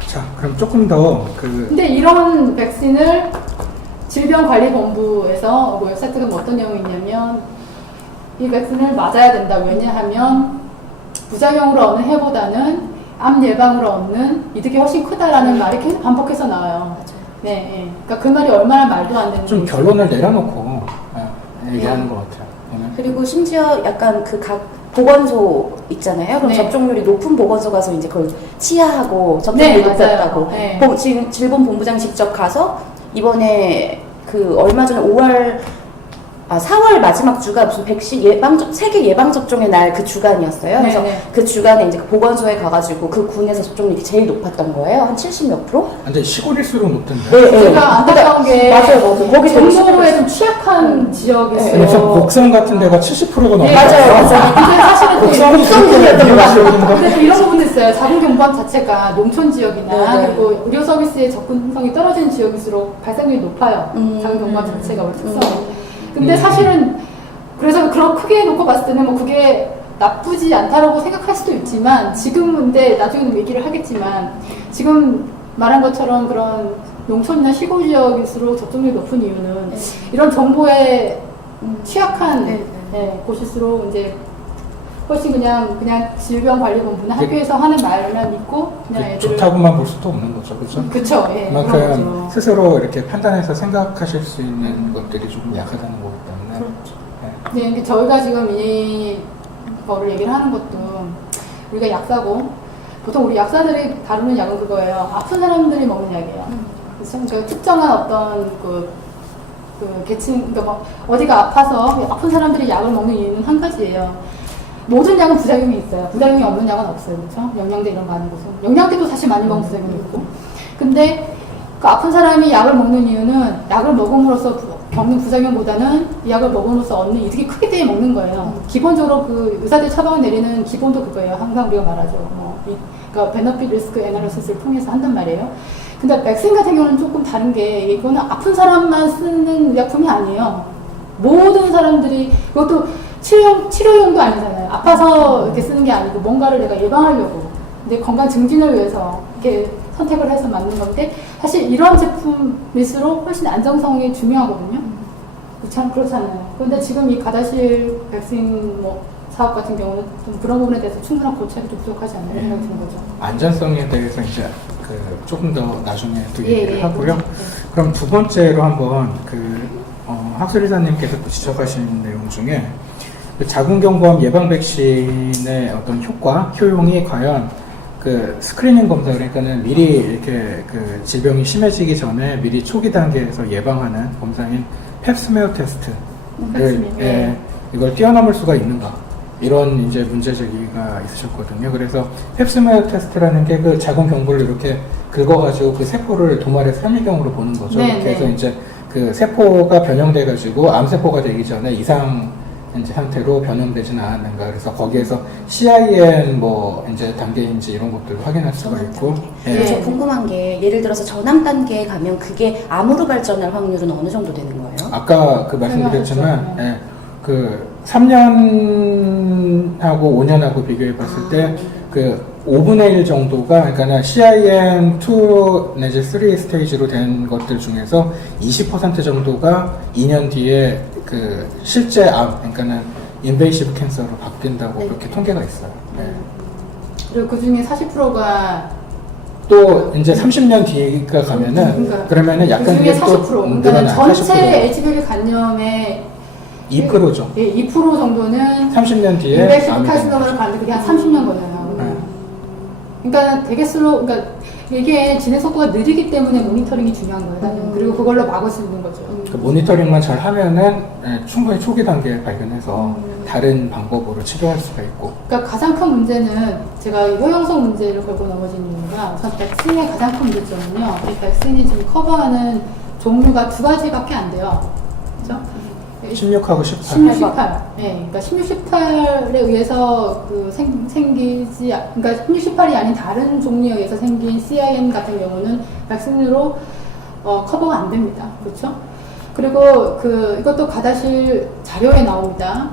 자, 그럼 조금 더 근데 이런 백신을 질병관리본부에서 웹사이트가 어떤 내용이 있냐면 이 백신을 맞아야 된다. 왜냐하면 부작용으로 얻는 해보다는 암 예방으로 얻는 이득이 훨씬 크다라는 말이 계속 반복해서 나와요. 네, 네. 그러니까 그 말이 얼마나 말도 안 되는 좀 결론을 내려놓고 얘기하는 것 같아요. 저는. 그리고 심지어 약간 그 각 보건소 있잖아요. 그럼 네. 접종률이 높은 보건소 가서 이제 그걸 치하하고 접종률이 네, 높였다고. 네. 지금 질본본부장 직접 가서 이번에 그 얼마 전에 4월 마지막 주가 무슨 백신 세계 예방 접종의 날 그 주간이었어요. 그래서 네네. 그 주간에 이제 그 보건소에 가가지고 그 군에서 접종률이 제일 높았던 거예요. 한 70몇 프로? 근데 시골일수록 높던데. 네, 제가 안타까운 게 맞아요. 거기 되게 정보에 좀 취약한 지역이 있어요. 그래서 곡성 같은 데가 70%가 넘어요. 네, 맞아요. 근데 사실은 또 곡성군이었던 것 같아요. 근데 또 이런 부분도 있어요. 자궁경부암 자체가 농촌 지역이나 네네. 그리고 의료 서비스의 접근성이 떨어진 지역일수록 발생률이 높아요. 자궁경부암 자체가 원래 특성이. 근데 사실은 그래서 그런 크게 놓고 봤을 때는 뭐 그게 나쁘지 않다라고 생각할 수도 있지만 지금은 근데 나중에는 얘기를 하겠지만 지금 말한 것처럼 그런 농촌이나 시골 지역일수록 접종률이 높은 이유는 이런 정보에 취약한 곳일수록 이제 훨씬 그냥 질병관리본부나 학교에서 하는 말만 믿고 그냥 애들 좋다고만 볼 수도 없는 거죠, 그렇죠? 그쵸, 예. 그런 그만큼 거죠. 스스로 이렇게 판단해서 생각하실 수 있는 것들이 조금 약하다는 거기 때문에. 그렇죠. 네. 네, 근데 저희가 지금 이 거를 얘기를 하는 것도 우리가 약사고 보통 우리 약사들이 다루는 약은 그거예요. 아픈 사람들이 먹는 약이에요. 그렇죠? 그러니까 특정한 어떤 그 계층, 그러니까 뭐 어디가 아파서 아픈 사람들이 약을 먹는 이유는 한 가지예요. 모든 약은 부작용이 있어요. 부작용이 없는 약은 없어요. 그렇죠? 영양제 이런 거 하는 곳은. 영양제도 사실 많이 먹으면 부작용이 있고. 근데 그 아픈 사람이 약을 먹는 이유는 약을 먹음으로써 겪는 부작용보다는 이 약을 먹음으로써 얻는 이득이 크기 때문에 먹는 거예요. 기본적으로 그 의사들 처방을 내리는 기본도 그거예요. 항상 우리가 말하죠. 그러니까 베너핏 리스크 애널리시스를 통해서 한단 말이에요. 근데 백신 같은 경우는 조금 다른 게 이거는 아픈 사람만 쓰는 의약품이 아니에요. 모든 사람들이 그것도 치료용도 아니잖아요. 아파서 이렇게 쓰는 게 아니고 뭔가를 내가 예방하려고 근데 건강 증진을 위해서 이렇게 선택을 해서 맞는 건데 사실 이런 제품일수록 훨씬 안정성이 중요하거든요. 참 그렇잖아요. 그런데 지금 이 가다실 백신 사업 같은 경우는 좀 그런 부분에 대해서 충분한 고찰이 좀 부족하지 않나 생각이 드는 거죠. 안전성에 대해서 이제 조금 더 나중에 또 얘기를 하고요. 네. 그럼 두 번째로 한번 학술이사님께서 또 지적하신 내용 중에 자궁경부암 예방 백신의 어떤 효용이 과연 그 스크리닝 검사, 그러니까는 미리 이렇게 그 질병이 심해지기 전에 미리 초기 단계에서 예방하는 검사인 펩스메어 테스트를 이걸 뛰어넘을 수가 있는가, 이런 이제 문제 제기가 있으셨거든요. 그래서 펩스메어 테스트라는 게 그 자궁경부를 이렇게 긁어가지고 그 세포를 도말에서 현미경으로 보는 거죠. 이렇게 해서 이제 그 세포가 변형돼가지고 암세포가 되기 전에 이상 이제 상태로 변형되지는 않았는가. 그래서 거기에서 CIN 이제 단계인지 이런 것들을 확인할 수가 있고. 저 궁금한 게 예를 들어서 전암 단계에 가면 그게 암으로 발전할 확률은 어느 정도 되는 거예요? 아까 그 말씀드렸지만 그 3년하고 5년하고 비교해 봤을 때 그 5분의 1 정도가, 그러니까 CIN2 내지 3 스테이지로 된 것들 중에서 20% 정도가 2년 뒤에 그 실제 암, 그러니까는 인베이시브 캔서로 바뀐다고 그렇게 통계가 있어요. 그리고 그 중에 40%가 또 이제 30년 뒤가 가면은 그러면은 약간 그 중에 40%, 그러니까 전체 40%. HPV 간염의 2%죠. 2% 정도는 30년 뒤에 인베이시브 카시노마를 가는데 그게 한 30년 걸려요. 그러니까 그러니까 이게 진행 속도가 느리기 때문에 모니터링이 중요한 거예요. 그리고 그걸로 막을 수 있는 거죠. 그 모니터링만 잘 하면은 충분히 초기 단계에 발견해서 다른 방법으로 치료할 수가 있고. 그러니까 가장 큰 문제는 제가 효용성 문제를 걸고 넘어진 이유가 우선 백신의 가장 큰 문제점은요. 이 백신이 지금 커버하는 종류가 두 가지밖에 안 돼요. 그렇죠? 16하고 18. 16, 18. 네, 그러니까 16, 18에 의해서 생기지, 그러니까 16, 18이 아닌 다른 종류에 의해서 생긴 CIN 같은 경우는 백신으로 커버가 안 됩니다. 그렇죠? 그리고 이것도 가다실 자료에 나옵니다.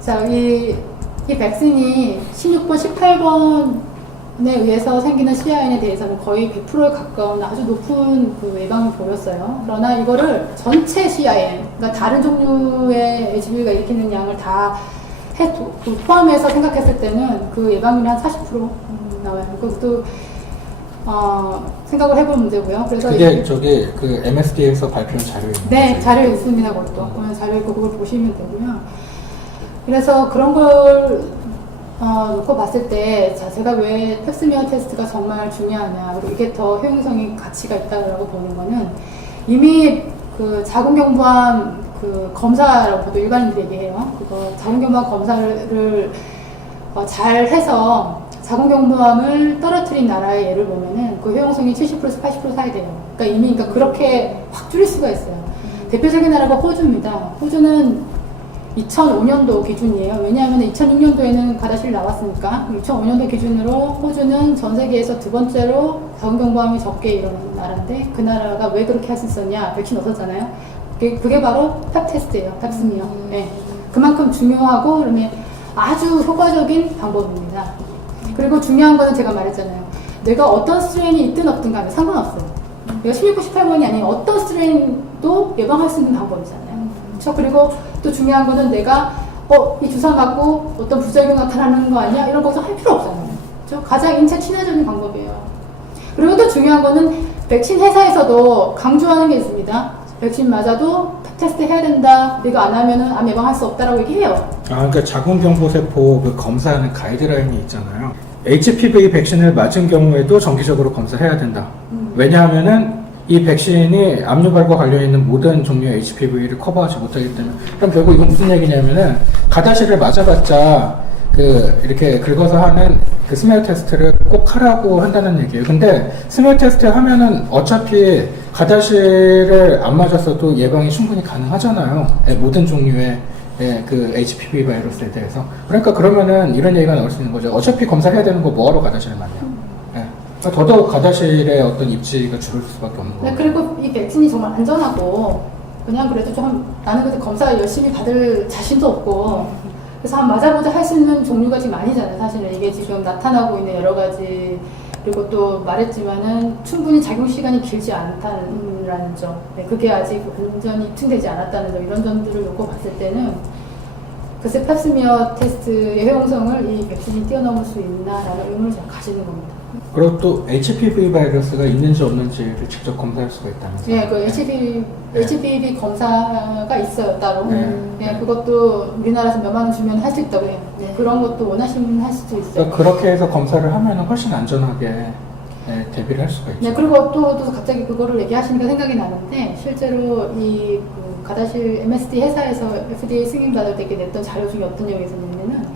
자, 이 백신이 16번, 18번에 의해서 생기는 CIN에 대해서는 거의 100%에 가까운 아주 높은 그 예방을 보였어요. 그러나 이거를 전체 CIN, 그러니까 다른 종류의 HPV가 일으키는 양을 다 포함해서 생각했을 때는 그 예방률이 한 40% 나와요. 그것도 생각을 해볼 문제고요. 그래서 그게 그 MSD에서 발표한 자료입니다. 네, 자료 있습니다. 그것도 보면 자료 있고 그걸 보시면 되고요. 그래서 그런 걸 놓고 봤을 때, 제가 왜 펩스미어 테스트가 정말 중요하냐, 그리고 이게 더 효용성이 가치가 있다고 보는 거는 이미 그 자궁경부암 그 검사라고 보통 일반인들이 얘기해요. 그거 자궁경부암 검사를 잘 해서 자궁경부암을 떨어뜨린 나라의 예를 보면은 그 효용성이 70%에서 80% 사이 돼요. 그러니까 이미 그렇게 확 줄일 수가 있어요. 대표적인 나라가 호주입니다. 호주는 2005년도 기준이에요. 왜냐하면 2006년도에는 가다실 나왔으니까 2005년도 기준으로 호주는 전 세계에서 두 번째로 자궁경부암이 적게 일어나는 나라인데, 그 나라가 왜 그렇게 할 수 있었냐? 백신 없었잖아요. 그게 바로 펩 테스트예요. 펩스미어. 네. 그만큼 중요하고 그러면 아주 효과적인 방법입니다. 그리고 중요한 거는 제가 말했잖아요. 내가 어떤 스트레인이 있든 없든 간에 상관없어요. 그러니까 16, 18번이 아닌 어떤 스트레인도 예방할 수 있는 방법이잖아요. 그렇죠? 그리고 또 중요한 거는 내가 이 주사 맞고 어떤 부작용 나타나는 거 아니야? 이런 것도 할 필요 없잖아요. 그렇죠? 가장 인체 친화적인 방법이에요. 그리고 또 중요한 거는 백신 회사에서도 강조하는 게 있습니다. 백신 맞아도 테스트 해야 된다. 이거 안 하면은 암 예방할 수 없다라고 얘기해요. 그러니까 자궁경부세포 그 검사하는 가이드라인이 있잖아요. HPV 백신을 맞은 경우에도 정기적으로 검사해야 된다. 왜냐하면은 이 백신이 암 유발과 관련 있는 모든 종류의 HPV를 커버하지 못하기 때문에. 그럼 결국 이건 무슨 얘기냐면은 가다시를 맞아봤자 그 이렇게 긁어서 하는 그 스메어 테스트를 꼭 하라고 한다는 얘기예요. 근데 스메어 테스트 하면은 어차피 가다시를 안 맞았어도 예방이 충분히 가능하잖아요. 모든 종류의 그 HPV 바이러스에 대해서. 그러니까 그러면은 이런 얘기가 나올 수 있는 거죠. 어차피 검사해야 되는 거 뭐하러 가다시를 맞냐. 그러니까 더더욱 가다실의 어떤 입지가 줄을 수밖에 없는 거예요. 그리고 이 백신이 정말 안전하고 그냥 그래도 좀 나는 근데 검사 열심히 받을 자신도 없고 그래서 한 맞아보자 할 수 있는 종류가 지금 아니잖아요. 사실은 이게 지금 나타나고 있는 여러 가지 그리고 또 말했지만은 충분히 작용 시간이 길지 않다는 점, 그게 아직 완전히 입증되지 않았다는 점 이런 점들을 놓고 봤을 때는 글쎄 팝스미어 테스트의 효용성을 이 백신이 뛰어넘을 수 있나라는 의문을 제가 가지는 겁니다. 그리고 또 HPV 바이러스가 있는지 없는지를 직접 검사할 수가 있다면서요? 네, 그 HPV 검사가 있어요, 따로. 그것도 우리나라에서 몇만 원 주면 할 수 있다고 해요. 네. 그런 것도 원하시면 할 수도 있어요. 그러니까 그렇게 해서 검사를 하면 훨씬 안전하게 대비를 할 수가 있죠. 네, 그리고 또 갑자기 그거를 얘기하시니까 생각이 나는데 실제로 그 가다실 MSD 회사에서 FDA 승인받을 때 냈던 자료 중에 어떤 내용이 있었냐면은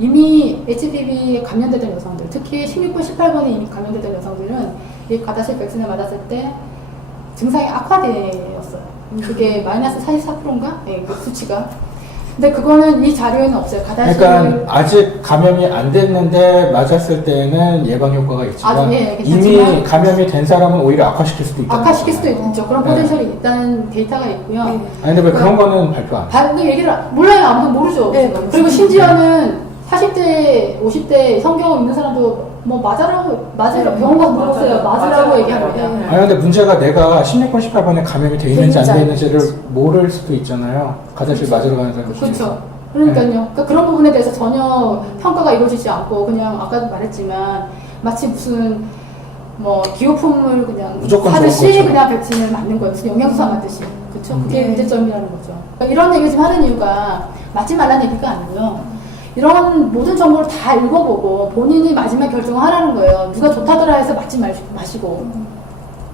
이미 HPV에 감염됐던 여성들, 특히 16번, 18번에 이미 감염됐던 여성들은 이 가다실 백신을 맞았을 때 증상이 악화되었어요. 그게 마이너스 44%인가? 네, 그 수치가. 근데 그거는 이 자료에는 없어요. 가다실. 그러니까 아직 감염이 안 됐는데 맞았을 때는 예방 효과가 있지만 이미 감염이 된 사람은 오히려 악화시킬 수도 있다. 악화시킬 수도 있죠. 그런 포텐셜이 있다는 데이터가 있고요. 아니 근데 왜 그런 거는 발표 안 해? 다른 얘기를 몰라요. 아무도 모르죠. 네, 그리고 심지어는 40대, 50대 성경험 있는 사람도 뭐 맞으라고 병원 가서 물어보세요. 맞으라고 얘기하거든요. 아니 근데 문제가 내가 16번, 18번에 감염이 돼 있는지 안 돼 있는지를 모를 수도 있잖아요. 가다실 맞으러 가는 사람 중에서. 그렇죠. 그러니까요. 그러니까 그런 부분에 대해서 전혀 평가가 이루어지지 않고 그냥 아까도 말했지만 마치 무슨 뭐 기호품을 그냥 무조건 하듯이 좋은 거죠. 그냥 백신을 맞는 거예요. 무슨 영양소사 맞듯이. 그렇죠. 그게 문제점이라는 거죠. 그러니까 이런 얘기 좀 하는 이유가 맞지 말라는 얘기가 아니고요. 이런 모든 정보를 다 읽어보고 본인이 마지막 결정을 하라는 거예요. 누가 좋다더라 해서 맞지 마시고.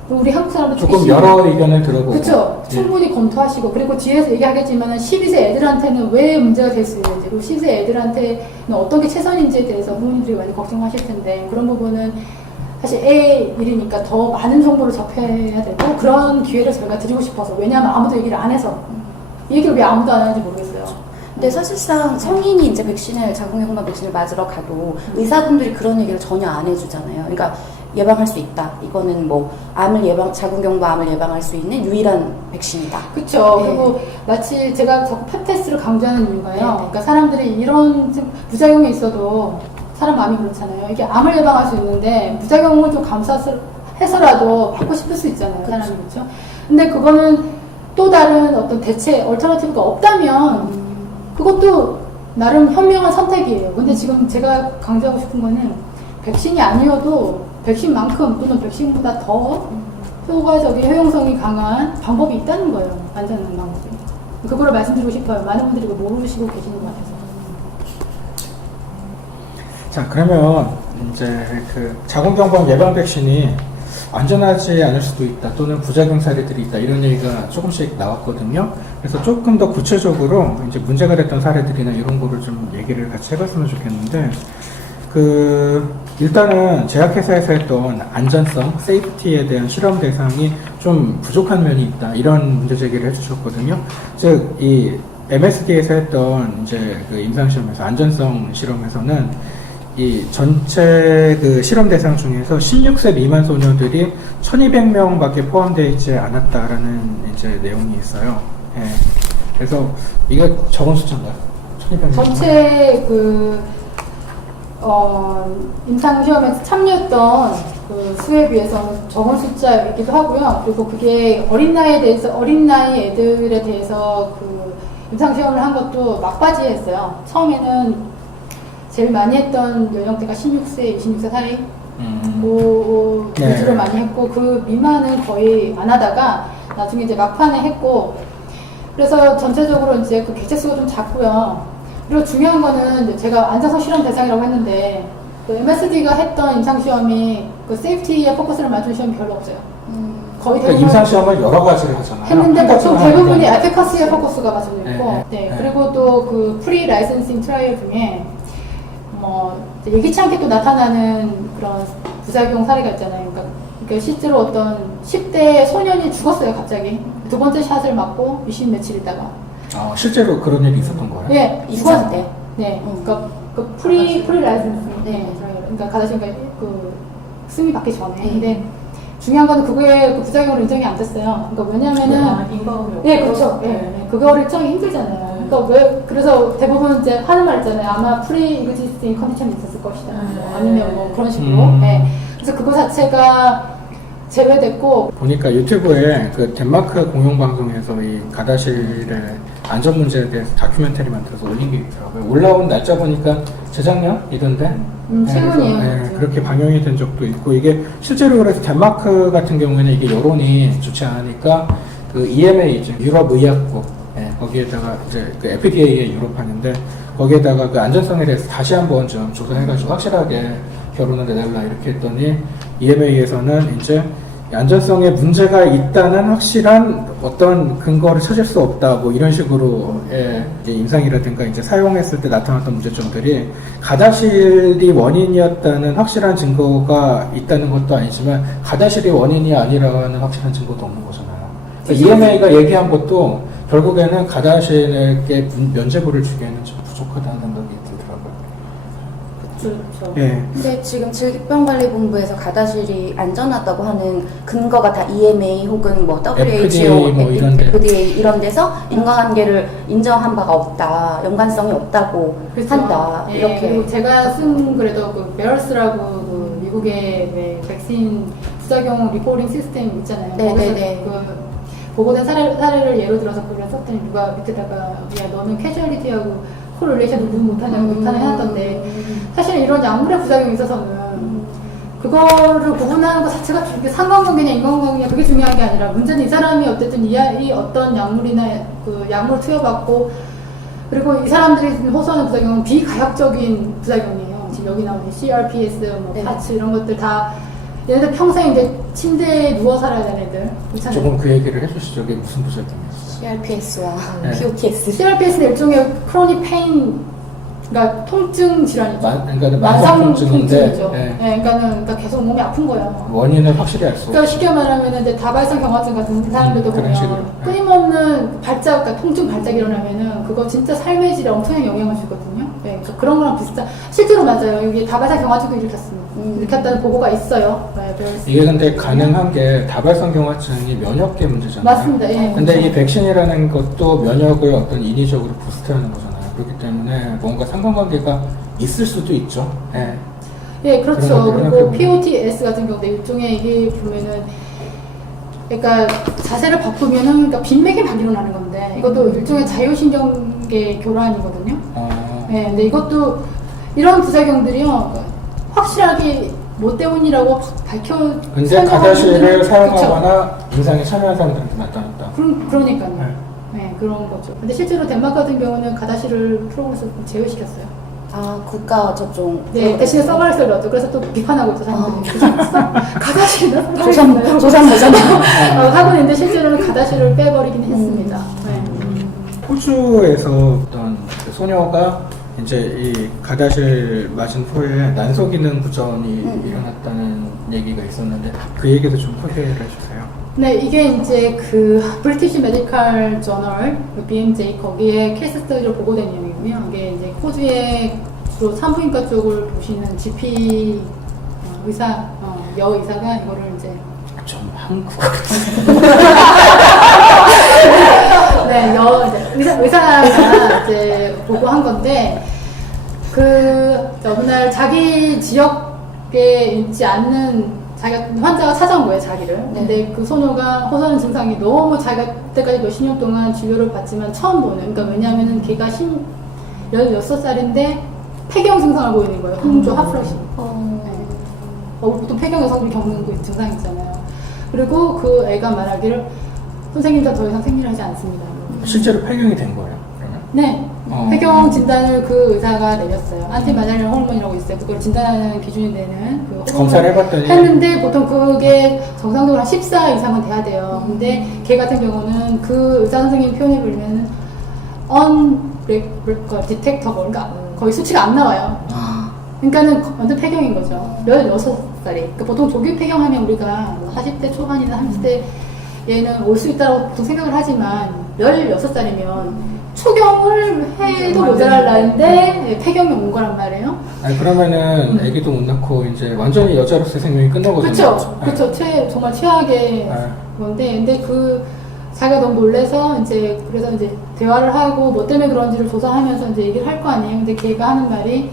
우리 한국 사람들 조금 여러 의견을 들어보고. 그렇죠. 예. 충분히 검토하시고 그리고 뒤에서 얘기하겠지만 12세 애들한테는 왜 문제가 될 수 있는지 그리고 10세 애들한테는 어떤 게 최선인지에 대해서 부모님들이 많이 걱정하실 텐데 그런 부분은 사실 애 일이니까 더 많은 정보를 접해야 되고 그런 기회를 저희가 드리고 싶어서 왜냐하면 아무도 얘기를 안 해서 이 얘기를 왜 아무도 안 하는지 모르겠어요. 근데 사실상 성인이 이제 자궁경부암 백신을 맞으러 가도 의사분들이 그런 얘기를 전혀 안 해주잖아요. 그러니까 예방할 수 있다. 이거는 뭐 자궁경부암을 예방할 수 있는 유일한 백신이다. 그렇죠. 네. 그리고 마치 제가 자꾸 펫 테스트를 강조하는 이유가요. 네. 그러니까 사람들이 이런 부작용이 있어도 사람 마음이 그렇잖아요. 이게 암을 예방할 수 있는데 부작용을 좀 감수해서라도 받고 싶을 수 있잖아요. 사람이 그렇죠. 근데 그거는 또 다른 어떤 대체 얼터너티브가 없다면 그것도 나름 현명한 선택이에요. 근데 지금 제가 강조하고 싶은 거는 백신이 아니어도 백신만큼 또는 백신보다 더 효과적인 효용성이 강한 방법이 있다는 거예요. 안전한 방법이. 그거를 말씀드리고 싶어요. 많은 분들이 이거 모르시고 계시는 것 같아서. 자 그러면 이제 그 자궁경부암 예방 백신이 안전하지 않을 수도 있다 또는 부작용 사례들이 있다 이런 얘기가 조금씩 나왔거든요. 그래서 조금 더 구체적으로 이제 문제가 됐던 사례들이나 이런 거를 좀 얘기를 같이 해봤으면 좋겠는데 일단은 제약회사에서 했던 안전성, 세이프티에 대한 실험 대상이 좀 부족한 면이 있다 이런 문제 제기를 해주셨거든요. 즉 이 MSD에서 했던 이제 그 임상시험에서 안전성 실험에서는 이 전체 그 실험 대상 중에서 16세 미만 소녀들이 1200명밖에 포함되어 있지 않았다라는 이제 내용이 있어요. 예. 그래서 이게 적은 숫자인가요? 1200명. 전체 임상 시험에 참여했던 그 수에 비해서 적은 숫자이기도 하고요. 그리고 그게 어린 나이 애들에 대해서 그 임상 시험을 한 것도 막바지에 했어요. 처음에는 제일 많이 했던 연령대가 16세, 26세 사이 그 위주로 많이 했고 그 미만은 거의 안 하다가 나중에 이제 막판에 했고 그래서 전체적으로 이제 그 객체 수가 좀 작고요. 그리고 중요한 거는 이제 제가 앉아서 실험 대상이라고 했는데 그 MSD가 했던 임상 시험이 그 세이프티에 포커스를 맞춘 시험이 별로 없어요. 거의 그러니까 임상 시험을 여러 가지를 하잖아요. 했는데 보통 한 대부분이 가지만 에피커시에 포커스가 맞춰져 있고, 네, 네, 네. 그리고 또 그 프리 라이선싱 트라이얼 중에 뭐 예기치 않게 또 나타나는 그런 부작용 사례가 있잖아요. 그러니까 실제로 어떤 10대 소년이 죽었어요, 갑자기. 두 번째 샷을 맞고 20 며칠 있다가. 실제로 그런 일이 있었던 거예요? 네, 입사 때. 네, 그러니까 그 프리 라이선싱 네. 트라이얼. 그러니까 가다시니까 그 승인 받기 전에. 네. 근데 중요한 건 그거에 그 부작용으로 인정이 안 됐어요. 그러니까 왜냐면은 인과응이 네, 그렇죠. 네. 그거 일정이 힘들잖아요. 그러니까 왜, 그래서 대부분 이제 하는 말 있잖아요. 아마 프리 이그지스팅 컨디션이 있었을 것이다. 뭐 아니면 뭐 그런 식으로. 네. 그래서 그거 자체가 제외됐고. 보니까 유튜브에 그 덴마크 공영방송에서 이 가다실의 안전 문제에 대해서 다큐멘터리 만들어서 올린 게 있더라고요. 올라온 날짜 보니까 재작년이던데. 최근이에요. 네, 그렇게 방영이 된 적도 있고 이게 실제로 그래서 덴마크 같은 경우에는 이게 여론이 좋지 않으니까 그 EMA 유럽 의약국 거기에다가 이제 그 FDA의 유럽판인데 거기에다가 그 안전성에 대해서 다시 한번 좀 조사해가지고 확실하게 결론을 내달라 이렇게 했더니 EMA에서는 이제 안전성에 문제가 있다는 확실한 어떤 근거를 찾을 수 없다 뭐 이런 식으로 이제 임상이라든가 이제 사용했을 때 나타났던 문제점들이 가다실이 원인이었다는 확실한 증거가 있다는 것도 아니지만 가다실이 원인이 아니라는 확실한 증거도 없는 거잖아요. 그러니까 EMA가 얘기한 것도 결국에는 가다실에게 면죄부를 주기에는 좀 부족하다는 생각이 들더라고요. 그렇죠. 예. 근데 지금 질병관리본부에서 가다실이 안전하다고 하는 근거가 다 EMA 혹은 뭐 WHO, FDA 뭐 이런 데. FDA 이런 데서 인과관계를 인정한 바가 없다, 연관성이 없다고 그렇죠. 한다. 예, 이렇게. 그리고 제가 쓴 그래도 그 메럴스라고 그 미국의 왜 백신 부작용 리포팅 시스템 있잖아요. 네, 거기서 네, 네. 그 보고된 사례를 예로 들어서 그걸 썼더니 누가 밑에다가 야 너는 캐주얼리티하고 코릴레이션을 못하냐 해놨던데 사실 이런 약물의 부작용이 있어서는 그거를 구분하는 것 자체가 이게 상관관계냐 인과관계냐 그게 중요한 게 아니라 문제는 이 사람이 어쨌든 이 어떤 약물이나 그 약물을 투여받고 그리고 이 사람들이 호소하는 부작용은 비가역적인 부작용이에요. 지금 여기 나오는 CRPS, 뭐 네. 파츠 이런 것들 다 얘네들 평생 이제 침대에 누워 살아야 되는 애들. 그렇잖아요. 조금 그 얘기를 해주시죠. 이게 무슨 부작용이었어요? CRPS와 네. POTS. CRPS는 일종의 크로닉 페인, 그러니까 통증 질환이죠. 그러니까 만성 만성통증인데 통증이죠. 네. 그러니까 계속 몸이 아픈 거예요. 원인을 확실히 알 수 없어요. 그러니까 쉽게 말하면 이제 다발성 경화증 같은 사람들도 그런 식으로. 보면 끊임없는 발작, 그러니까 통증 발작 일어나면은 그거 진짜 삶의 질에 엄청난 영향을 주거든요. 네, 그래서 그런 거랑 비슷한 실제로 맞아요. 이게 다발성 경화증도 일으켰습니다. 일으켰다는 보고가 있어요. 네, 이게 근데 가능한 게 다발성 경화증이 면역계 문제잖아요. 맞습니다. 예. 근데 이 백신이라는 것도 면역을 어떤 인위적으로 부스트하는 거잖아요. 그렇기 때문에 뭔가 상관관계가 있을 수도 있죠. 예. 예, 그렇죠. 그런 그리고 것들은 POTS 같은 경우도 일종의 이게 보면은 그러니까 자세를 바꾸면은 그러니까 빈맥이 막 일어나는 건데 이것도 일종의 자율신경계 교란이거든요. 예, 근데 이것도 이런 부작용들이요 확실하게 뭐 때문이라고 밝혀. 근데 설명하는 가다실을 분들은- 사용하거나 임상에 참여한 사람들한테 나타났다. 그러니까요. 네. 네, 그런 거죠. 근데 실제로 덴마크 같은 경우는 가다실을 프로그램에서 제외시켰어요. 아, 국가 접종. 네, 대신에 서바리스를 넣었죠. 그래서 또 비판하고 있죠, 사람들이. 가다실은 조선 버전. 하고 있는데 실제로는 가다실을 빼버리긴 했습니다. 네. 호주에서 어떤 그 소녀가 이제 이 가다실 맞은 후에 난소 기능 부전이 일어났다는 얘기가 있었는데 그 얘기도 좀 소개를 해주세요. 네, 이게 이제 그 브리티시 메디컬 저널, 그 BMJ 거기에 케이스 스터디로 보고된 내용이고요. 이게 이제 호주의 주로 산부인과 쪽을 보시는 GP 의사, 여 의사가 이거를 이제 좀 한국어 같은. 네, 의사가 이제 보고한 건데, 어느 날 자기 지역에 있지 않는 자기가 환자가 찾아온 거예요, 자기를. 근데 그 소녀가 호소하는 증상이 너무 자기가 그때까지 몇십 년 동안 진료를 받지만 처음 보는. 그러니까 왜냐하면은 걔가 16살인데 폐경 증상을 보이는 거예요. 홍조 핫플러시. 보통 폐경 여성들이 겪는 그 증상이 있잖아요. 그리고 그 애가 말하기를 선생님도 더 이상 생리를 하지 않습니다. 실제로 폐경이 된 거예요, 그러면? 네. 폐경 진단을 그 의사가 내렸어요. 안티마자릴 호르몬이라고 있어요. 그걸 진단하는 기준이 되는 그 검사를 해봤더니 했는데 보통 그게 정상적으로 한 14 이상은 돼야 돼요. 근데 걔 같은 경우는 그 의사 선생님이 표현해 보면 디텍터블, 그러니까 거의 수치가 안 나와요. 그러니까는 완전 폐경인 거죠. 16살이. 그러니까 보통 조기 폐경하면 우리가 40대 초반이나 30대 얘는 올 수 있다고 보통 생각을 하지만 16살이면 초경을 해도 모자랄 나이인데 폐경이 온 거란 말이에요. 아니 그러면은 아기도 못 낳고 이제 완전히 여자로서의 생명이 끝나거든요. 그렇죠. 정말 최악의 건데, 근데 그 자기가 너무 놀래서 이제 그래서 이제 대화를 하고 뭐 때문에 그런지를 조사하면서 이제 얘기를 할 거 아니에요. 근데 걔가 하는 말이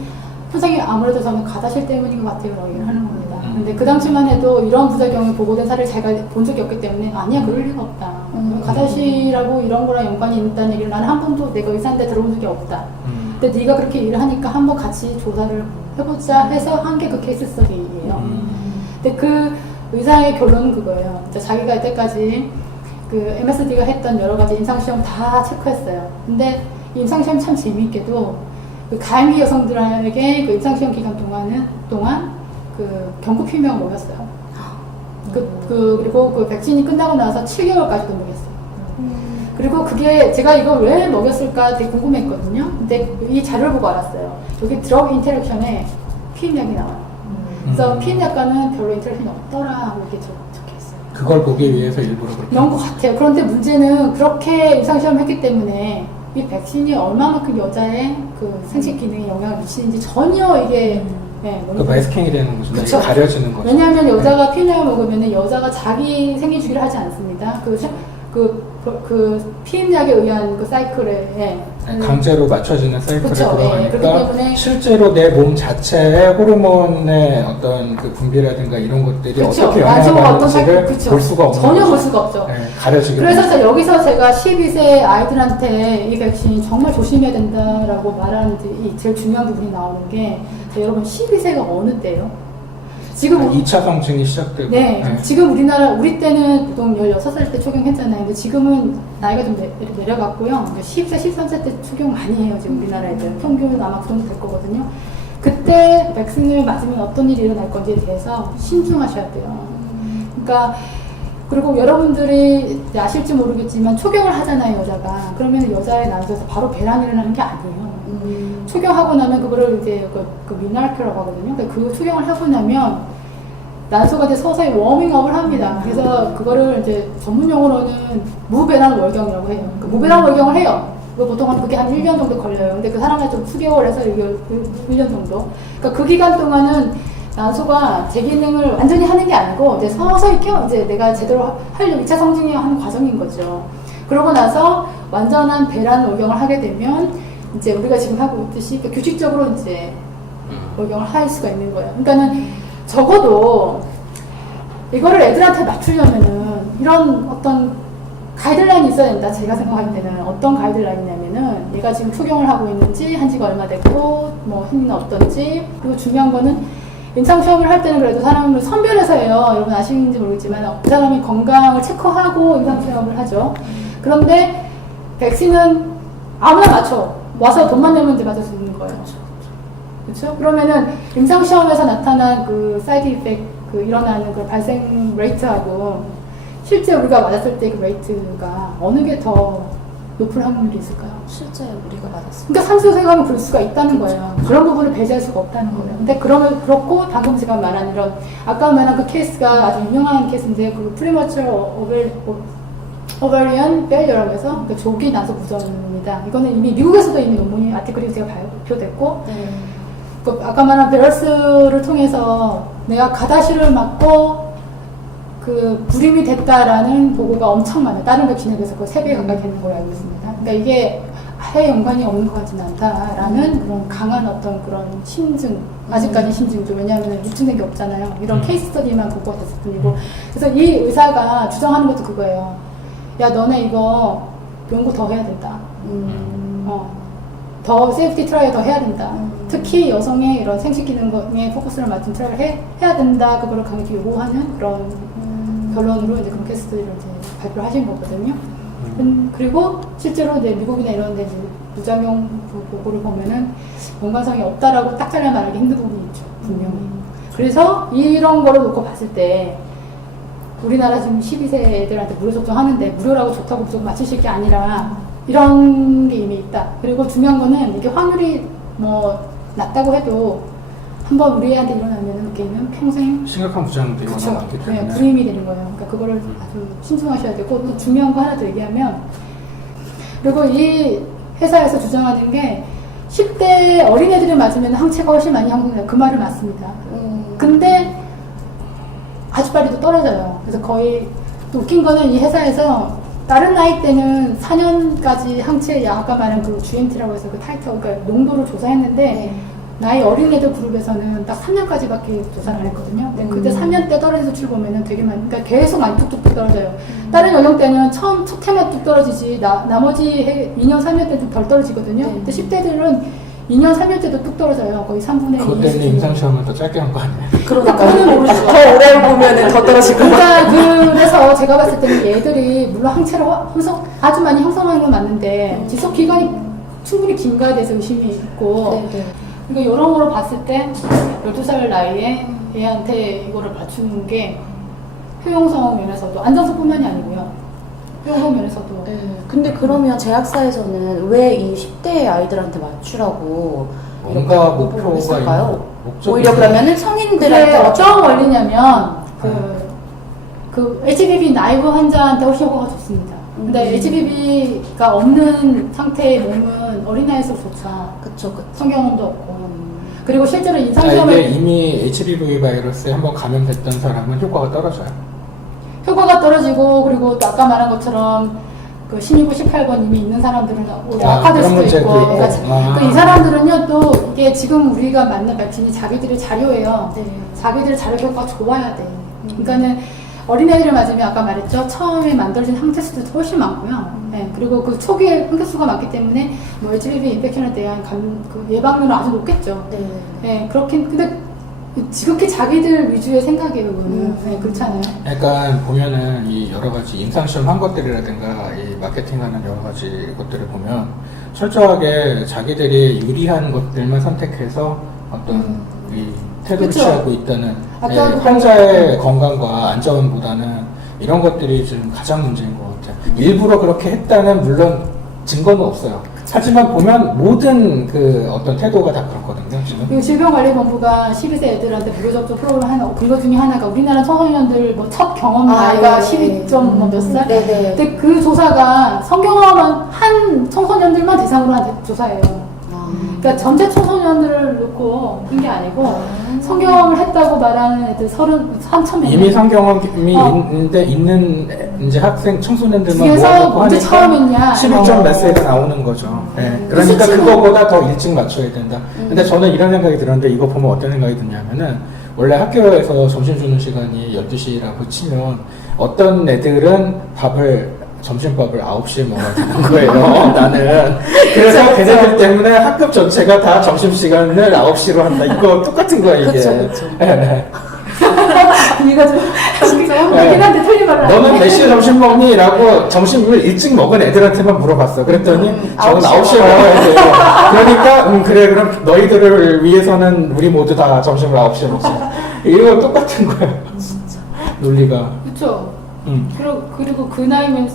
선생님 아무래도 저는 가다실 때문인 것 같아요. 라고 얘기를 하는 겁니다. 근데 그 당시만 해도 이런 부작용이 보고된 사례를 제가 본 적이 없기 때문에 아니야 그럴 리가 없다. 가다실하고 이런 거랑 연관이 있다는 얘기를 나는 한 번도 내가 의사한테 들어본 적이 없다. 근데 네가 그렇게 일을 하니까 한번 같이 조사를 해보자 해서 한 게 그 케이스 스터디예요. 근데 그 의사의 결론은 그거예요. 자기가 이때까지 그 MSD가 했던 여러 가지 임상시험 다 체크했어요. 근데 이 임상시험 참 재미있게도 그 가임기 여성들에게 그 임상시험 기간 동안 그 경구 피임약을 먹였어요. 그리고 그 백신이 끝나고 나서 7개월까지도 먹였어요. 그리고 그게 제가 이걸 왜 먹였을까 되게 궁금했거든요. 근데 이 자료를 보고 알았어요. 여기 드러그 인터랙션에 피임약이 나와요. 그래서 피임약과는 별로 인터랙션이 없더라 하고 이렇게 적혀있어요. 그걸 보기 위해서 일부러 그렇게 그런 것 같아요. 그런데 문제는 그렇게 임상시험을 했기 때문에 이 백신이 얼마만큼 여자의 그 생식 기능에 영향을 미치는지 전혀 이게 그 마스킹이 되는 거죠. 그쵸. 가려지는 거죠. 왜냐하면 여자가 피임약을 먹으면 여자가 자기 생리 주기를 하지 않습니다. 그 피임약에 의한 그 사이클에 강제로 맞춰지는 사이클에 그쵸, 들어가니까 그렇기 때문에 실제로 내 몸 자체의 호르몬의 어떤 그 분비라든가 이런 것들이 그쵸, 어떻게 어떤 영향하는지를 그쵸. 볼 수가 없는 전혀 거죠. 볼 수가 없죠. 가려지게 그래서 여기서 제가 12세 아이들한테 이 백신 정말 조심해야 된다라고 말하는 이 제일 중요한 부분이 나오는 게 여러분 12세가 어느 때예요? 지금 2차 성징이 시작되고 지금 우리 때는 보통 16살 때 초경했잖아요. 근데 지금은 나이가 좀 내려갔고요. 10세, 13세 때 초경 많이 해요. 지금 우리나라 애들. 평균은 아마 그 정도 될 거거든요. 그때 백신을 맞으면 어떤 일이 일어날 건지에 대해서 신중하셔야 돼요. 그러니까 그리고 여러분들이 아실지 모르겠지만 초경을 하잖아요, 여자가. 그러면 여자의 난소에서 바로 배란이 일어나는 게 아니에요. 초경하고 나면 그거를 이제 그 미나르케라고 하거든요. 그러니까 그 초경을 하고 나면 난소가 이제 서서히 워밍업을 합니다. 그래서 그거를 이제 전문 용어로는 무배란 월경이라고 해요. 그러니까 무배란 월경을 해요. 보통 그게 한 1년 정도 걸려요. 근데 그 사람이 좀 수개월에서 1년 정도. 그러니까 그 기간 동안은 난소가 제 기능을 완전히 하는 게 아니고 이제 서서히 이제 내가 제대로 하려고 2차 성징이 하는 과정인 거죠. 그러고 나서 완전한 배란 월경을 하게 되면 이제 우리가 지금 하고 있듯이 규칙적으로 이제 월경을 할 수가 있는 거예요. 그러니까는 적어도 이거를 애들한테 맞추려면은 이런 어떤 가이드라인이 있어야 된다. 제가 생각할 때는 어떤 가이드라인이냐면은 얘가 지금 초경을 하고 있는지 한지가 얼마 됐고 뭐 행위는 어떤지 그리고 중요한 거는 임상시험을 할 때는 그래도 사람을 선별해서 해요. 여러분 아시는지 모르겠지만 그 사람이 건강을 체크하고 임상시험을 하죠. 그런데 백신은 아무나 맞춰. 와서 돈만 내면 이제 맞을 수 있는 거예요. 그렇죠? 그러면은 임상시험에서 나타난 그 사이드 이펙트, 그 일어나는 그 발생 레이트하고 실제 우리가 맞았을 때 그 레이트가 어느 게 더 높은 확률이 있을까요? 실제 우리가 맞았습니다. 그러니까 상수생하면 그럴 수가 있다는 거예요. 그런 부분을 배제할 수가 없다는 거예요. 근데 그렇고 방금 제가 말한 이런 아까 말한 그 케이스가 아주 유명한 케이스인데 그 프리머처 오베리언 펠리어라고 해서 그러니까 조기 난소 부전입니다. 이거는 이미 미국에서도 이미 논문이 아티클이 제가 발표됐고 그 아까 말한 베러스를 통해서 내가 가다실을 맞고 그 불임이 됐다라는 보고가 엄청 많아요. 다른 백신에 비해서 거의 3배 가까이 되는 걸로 알고 있습니다. 그러니까 이게 아예 연관이 없는 것 같지는 않다라는 그런 강한 어떤 그런 심증, 아직까지 심증이죠. 왜냐하면 입증된 게 없잖아요. 이런 케이스 스터디만 보고가 됐을 뿐이고. 그래서 이 의사가 주장하는 것도 그거예요. 야, 너네 이거 연구 더 해야 된다. 더 세이프티 트라이얼 더 해야 된다. 특히 여성의 이런 생식 기능에 포커스를 맞춘 트라이얼 해야 된다. 그거를 강하게 요구하는 그런 결론으로 이제 그런 케이스를 이제 발표를 하신 거거든요. 그리고 실제로 이제 미국이나 이런 데 이제 부작용 보고를 보면은 연관성이 없다라고 딱 잘라 말하기 힘든 부분이 있죠. 분명히. 그래서 이런 거를 놓고 봤을 때 우리나라 지금 12세 애들한테 무료 접종하는데 무료라고 좋다고 무조건 맞추실 게 아니라 이런 게 이미 있다. 그리고 중요한 거는 이게 확률이 뭐 낮다고 해도 한번 우리 애한테 일어나면 걔는 평생 심각한 부작용들이 워낙 많기 때문에. 네, 불임이 되는 거예요. 그러니까 그거를 아주 신중하셔야 되고 또 중요한 거 하나 더 얘기하면 그리고 이 회사에서 주장하는 게 10대 어린애들이 맞으면 항체가 훨씬 많이 형성돼요. 그 말은 맞습니다. 근데 아주 빨리 또 떨어져요. 그래서 거의 또 웃긴 거는 이 회사에서 다른 나이 때는 4년까지 항체 아까 말한 그 GMT라고 해서 그 타이터 그러니까 농도를 조사했는데 나이 어린애들 그룹에서는 딱 3년까지밖에 조사를 안 했거든요. 근데 그때 3년 때 떨어진 수치를 보면은 되게 많이, 그러니까 계속 많이 뚝뚝 떨어져요. 다른 연령대는 처음 첫 해만 뚝 떨어지지, 나머지 2년, 3년 때 좀 덜 떨어지거든요. 근데 10대들은 2년, 3년 때도 뚝 떨어져요. 거의 3분의 1. 그것 때문에 임상시험을 더 짧게 한 거 아니에요? 그거는 모르죠. 더 오래 보면은 더 떨어질 것 같아요. 그러니까 그래서 제가 봤을 때는 얘들이 물론 항체를 아주 많이 형성하는 건 맞는데 지속 기간이 충분히 긴가에 대해서 의심이 있고 그러니까 여러모로 봤을 때 12살 나이에 얘한테 이거를 맞추는 게 효용성 면에서도 안전성뿐만이 아니고요. 효용성 면에서도 근데 그러면 제약사에서는 왜 이 10대 아이들한테 맞추라고 뭔가 이렇게 목표가 했을까요? 있는 목적이 오히려 그러면은 성인들한테 그게 어떤 원리냐면 그 HBV 나이브 환자한테 훨씬 효과가 좋습니다. 근데 HBV가 없는 상태의 몸은 어린아이일수록 좋죠. 그쵸. 성경험도 없고. 그리고 실제로 이게 임상시험에 이미 HBV 바이러스에 한번 감염됐던 사람은 효과가 떨어져요. 효과가 떨어지고 그리고 또 아까 말한 것처럼 그 12부 18번 이미 있는 사람들은 악화될 그런 수도 문제도 있고 있고. 그러니까 이 사람들은요 또 이게 지금 우리가 맞는 백신이 자기들의 자료예요. 자기들의 자료 효과가 좋아야 돼. 그러니까는 어린애들을 맞으면 아까 말했죠. 처음에 만들어진 항체 수도 훨씬 많고요. 네, 그리고 그 초기에 항체 수가 많기 때문에 뭐 HBV 인펙션에 대한 그 예방률은 아주 높겠죠. 네, 그렇긴 근데 지극히 자기들 위주의 생각이에요. 그거는 네, 그렇잖아요. 약간 보면은 이 여러 가지 임상시험 한 것들이라든가 이 마케팅하는 여러 가지 것들을 보면 철저하게 자기들이 유리한 것들만 선택해서 어떤 이 태도를 그쵸. 취하고 있다는 아까 환자의 건강과 안전보다는 이런 것들이 지금 가장 문제인 것 같아요. 일부러 그렇게 했다는 물론 증거는 없어요. 하지만 보면 모든 그 어떤 태도가 다 그렇거든요. 지금. 그리고 질병관리본부가 12세 애들한테 무료 접종 프로그램 하나 근거 중에 하나가 우리나라 청소년들 뭐 첫 경험 나이가 12점 몇 살? 근데 그 조사가 성경험한 한 청소년들만 대상으로 한 조사예요. 그러니까 전체 청소년들을 놓고 그런 게 아니고 성경험을 했다고 말하는 애들 3,000명. 이미 성경험이 있는 이제 학생 청소년들만 그래서 모아놓고 언제 하니까 처음 했냐? 12점 몇 세가 나오는 거죠. 네. 그러니까 수치는- 그거보다 더 일찍 맞춰야 된다. 근데 저는 이런 생각이 들었는데 이거 보면 어떤 생각이 드냐면은 원래 학교에서 점심 주는 시간이 12시라고 치면 어떤 애들은 점심밥을 9시에 먹어야 되는 거예요. 나는. 그래서 걔네들 때문에 학급 전체가 다 점심시간을 9시로 한다. 이거 똑같은 거야, 이게. 그쵸. 이거 좀 진짜 웃기긴 한데 틀린 말을 안 너는 해. 몇 시에 점심 먹니? 라고 점심을 일찍 먹은 애들한테만 물어봤어. 그랬더니 저는 9시에 먹어야 돼요. 그러니까 그래 그럼 너희들을 위해서는 우리 모두 다 점심을 9시에 먹자. 이거 똑같은 거야. 진짜. 논리가. 그쵸. 그리고 그 나이면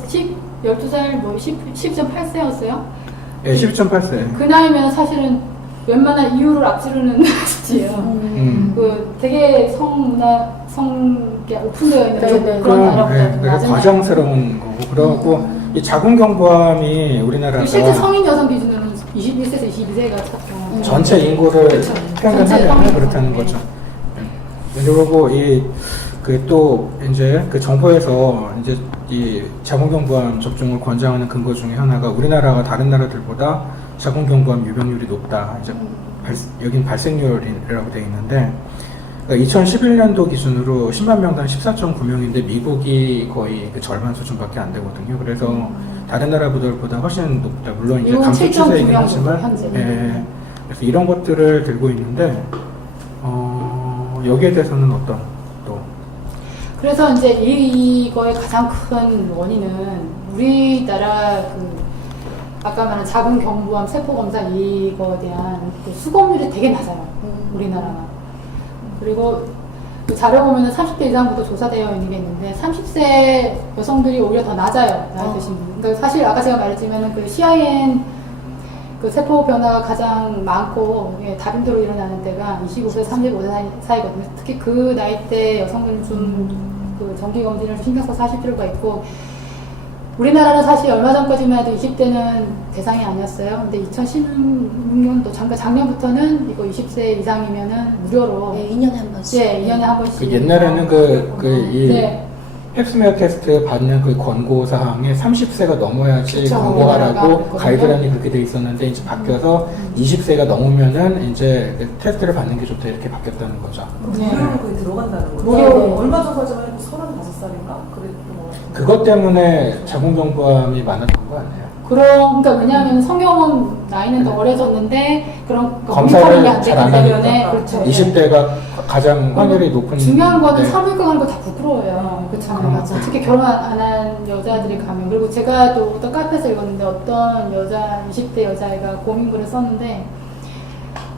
12살 뭐 10.8세였어요? 예, 12.8세. 그 나이면 사실은 웬만한 이유를 앞지르는 시기예요. 그 되게 성문화 오픈되어 있는 그런 나라보다 과정스러운 거고 그러고 이 자궁경부암이 우리나라가 실제 성인 여성 기준으로는 21세에서 22세가 찼죠. 전체 인구를 그렇죠. 평균하면 전체 그렇다는 성인. 거죠. 그리고 또 이제 그 정부에서 이제 이 자궁경부암 접종을 권장하는 근거 중에 하나가 우리나라가 다른 나라들보다 자궁경부암 유병률이 높다. 이제 여긴 발생률이라고 되어 있는데 2011년도 기준으로 10만 명당 14.9명인데 미국이 거의 그 절반 수준밖에 안 되거든요. 그래서 다른 나라보다 훨씬 높다. 물론 이제 미국은 감소 추세이긴 7.9명 하지만 현재. 예, 그래서 이런 것들을 들고 있는데 여기에 대해서는 어떤 또 그래서 이제 이거의 가장 큰 원인은 우리나라 아까 말한 자궁경부암 세포검사 이거에 대한 그 수검률이 되게 낮아요. 우리나라가. 그리고 그 자료 보면은 30대 이상부터 조사되어 있는 게 있는데 30세 여성들이 오히려 더 낮아요. 나이 드신 분. 그러니까 사실 아까 제가 말했지만 그 CIN 그 세포 변화가 가장 많고 다빈도로 일어나는 때가 25세, 35세 사이거든요. 특히 그 나이대 여성들은 좀 그 정기 검진을 신경 써서 하실 필요가 있고 우리나라는 사실 얼마 전까지만 해도 20대는 대상이 아니었어요. 근데 2016년도 작년부터는 이거 20세 이상이면은 무료로 네, 2년에 한 번씩. 네, 2년에 한 번씩. 그 옛날에는 이 네. 헵스메어 테스트 받는 그 권고 사항에 30세가 넘어야지 그쵸. 권고하라고 그렇거든요. 가이드라인이 그렇게 돼 있었는데 이제 바뀌어서 20세가 넘으면은 이제 그 테스트를 받는 게 좋다 이렇게 바뀌었다는 거죠. 네. 무료로 거의 들어간다는 거죠. 무료. 얼마 전까지만 해도 35살인가? 그랬던 것 같아요. 그것 때문에 자궁경부암이 많았던 거 아니에요? 그러니까 왜냐하면 성형은 나이는 더 어려졌는데 그런 검사를 모니터링이 안 되기 잘안 때문에 하니까. 그렇죠. 20대가 가장 확률이 높은 중요한 거는 네. 산부인과 가는 거 다 부끄러워요. 그렇잖아요. 맞아. 특히 결혼 안 한 여자들이 가면 그리고 제가 또 어떤 카페에서 읽었는데 어떤 여자 20대 여자애가 고민글을 썼는데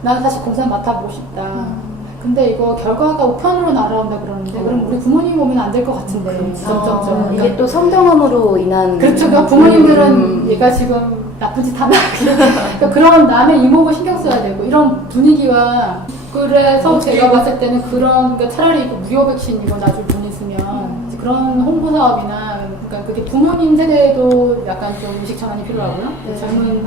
나는 사실 검사 맡아보고 싶다. 근데 이거 결과가 우편으로 날아온다 그러는데 그럼 우리 부모님 오면 안 될 것 같은데 점점점 이게 또 성경험으로 인한. 그렇죠. 그러니까 부모님들은 얘가 지금 나쁜 짓 하나 그러니까 그런 남의 이목을 신경 써야 되고 이런 분위기와 그래서 제가 봤을 때는 그러니까 차라리 이거 무료 백신 이거 놔줄 분 있으면 그런 홍보 사업이나 그러니까 그게 부모님 세대에도 약간 좀 인식 전환이 필요하고요. 네. 젊은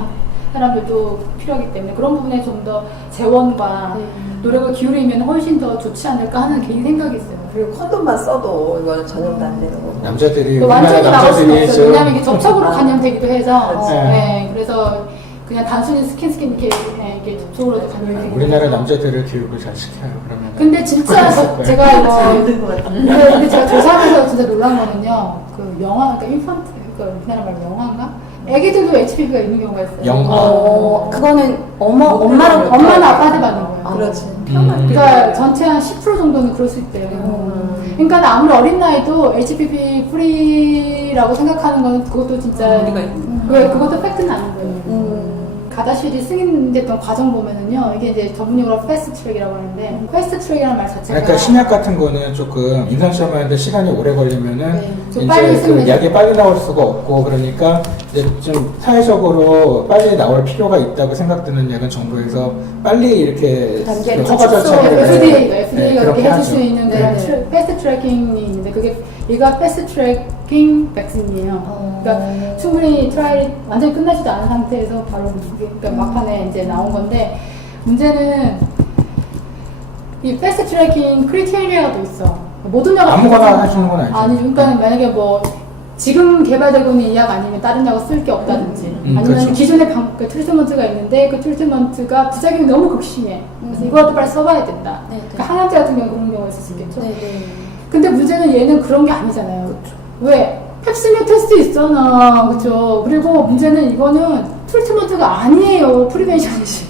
사람들도 필요하기 때문에 그런 부분에 좀 더 재원과 노력을 기울이면 훨씬 더 좋지 않을까 하는 개인 생각이 있어요. 그리고 컨돔만 써도 이거는 전염도 안 되는 거고. 남자들이 또 완전히 나올 수는 없어요. 좀 왜냐하면 이게 접촉으로 감염되기도 해서 그렇지. 네, 그래서 그냥 단순히 스킨 이렇게, 이렇게 접촉으로도 감염되기도 우리나라 해서. 남자들을 교육을 잘 시켜요. 그러면 근데 진짜 제가 힘든 것 이거 같아요. 근데 제가 조사하면서 진짜 놀란 거는요. 그 영화, 그러니까 인펀트, 그러니까 우리나라 말로 영화인가? 애기들도 HPV가 있는 경우가 있어요. 영화. 그거는 엄마는 아빠한테 받는 거예요. 그렇지. 그러니까 전체 한 10% 정도는 그럴 수 있대요. 그러니까 아무리 어린 나이도 HPV 프리라고 생각하는 거는 그것도 진짜 의미가 왜 그것도 팩트는 아닌 거예요. 가다실이 승인됐던 과정 보면은요, 이게 이제 전문용어로 패스트 트랙이라고 하는데, 패스트 트랙이라는 말 자체가. 그러니까 신약 같은 거는 조금 임상시험하는데 시간이 오래 걸리면은 네, 좀 이제 빨리 그 쓰면 약이 빨리 나올 수가 없고 그러니까 이제 좀 사회적으로 빨리 나올 필요가 있다고 생각되는 약은 정부에서 빨리 이렇게 단계를 그 허가 좀 절차를 FDA가 이렇게 해줄 수 하죠. 있는 그런 패스트 트래킹이 있는데, 그게 얘가 패스트 트래킹 백신이에요. 그러니까 충분히 트라이얼이 완전히 끝나지도 않은 상태에서 바로 그러니까 막판에 이제 나온 건데, 문제는 이 패스트 트래킹 크리테리아도 있어. 모든 약을 아무거나 해주는 건 아니죠. 아니, 그러니까 만약에 뭐 지금 개발되고 있는 이 약 아니면 다른 약을 쓸 게 없다든지 아니면 그렇죠. 기존의 그 트리트먼트가 있는데 그 트리트먼트가 부작용이 너무 극심해. 그래서 이거라도 빨리 써봐야 된다. 네, 네. 그러니까 항암제 같은 경우 그런 경우가 있을 수 있겠죠. 네네. 근데 문제는 얘는 그런 게 아니잖아요. 왜? 펩스미어 테스트 있잖아. 그쵸? 그리고 문제는 이거는 트리트먼트가 아니에요. 프리벤션이지.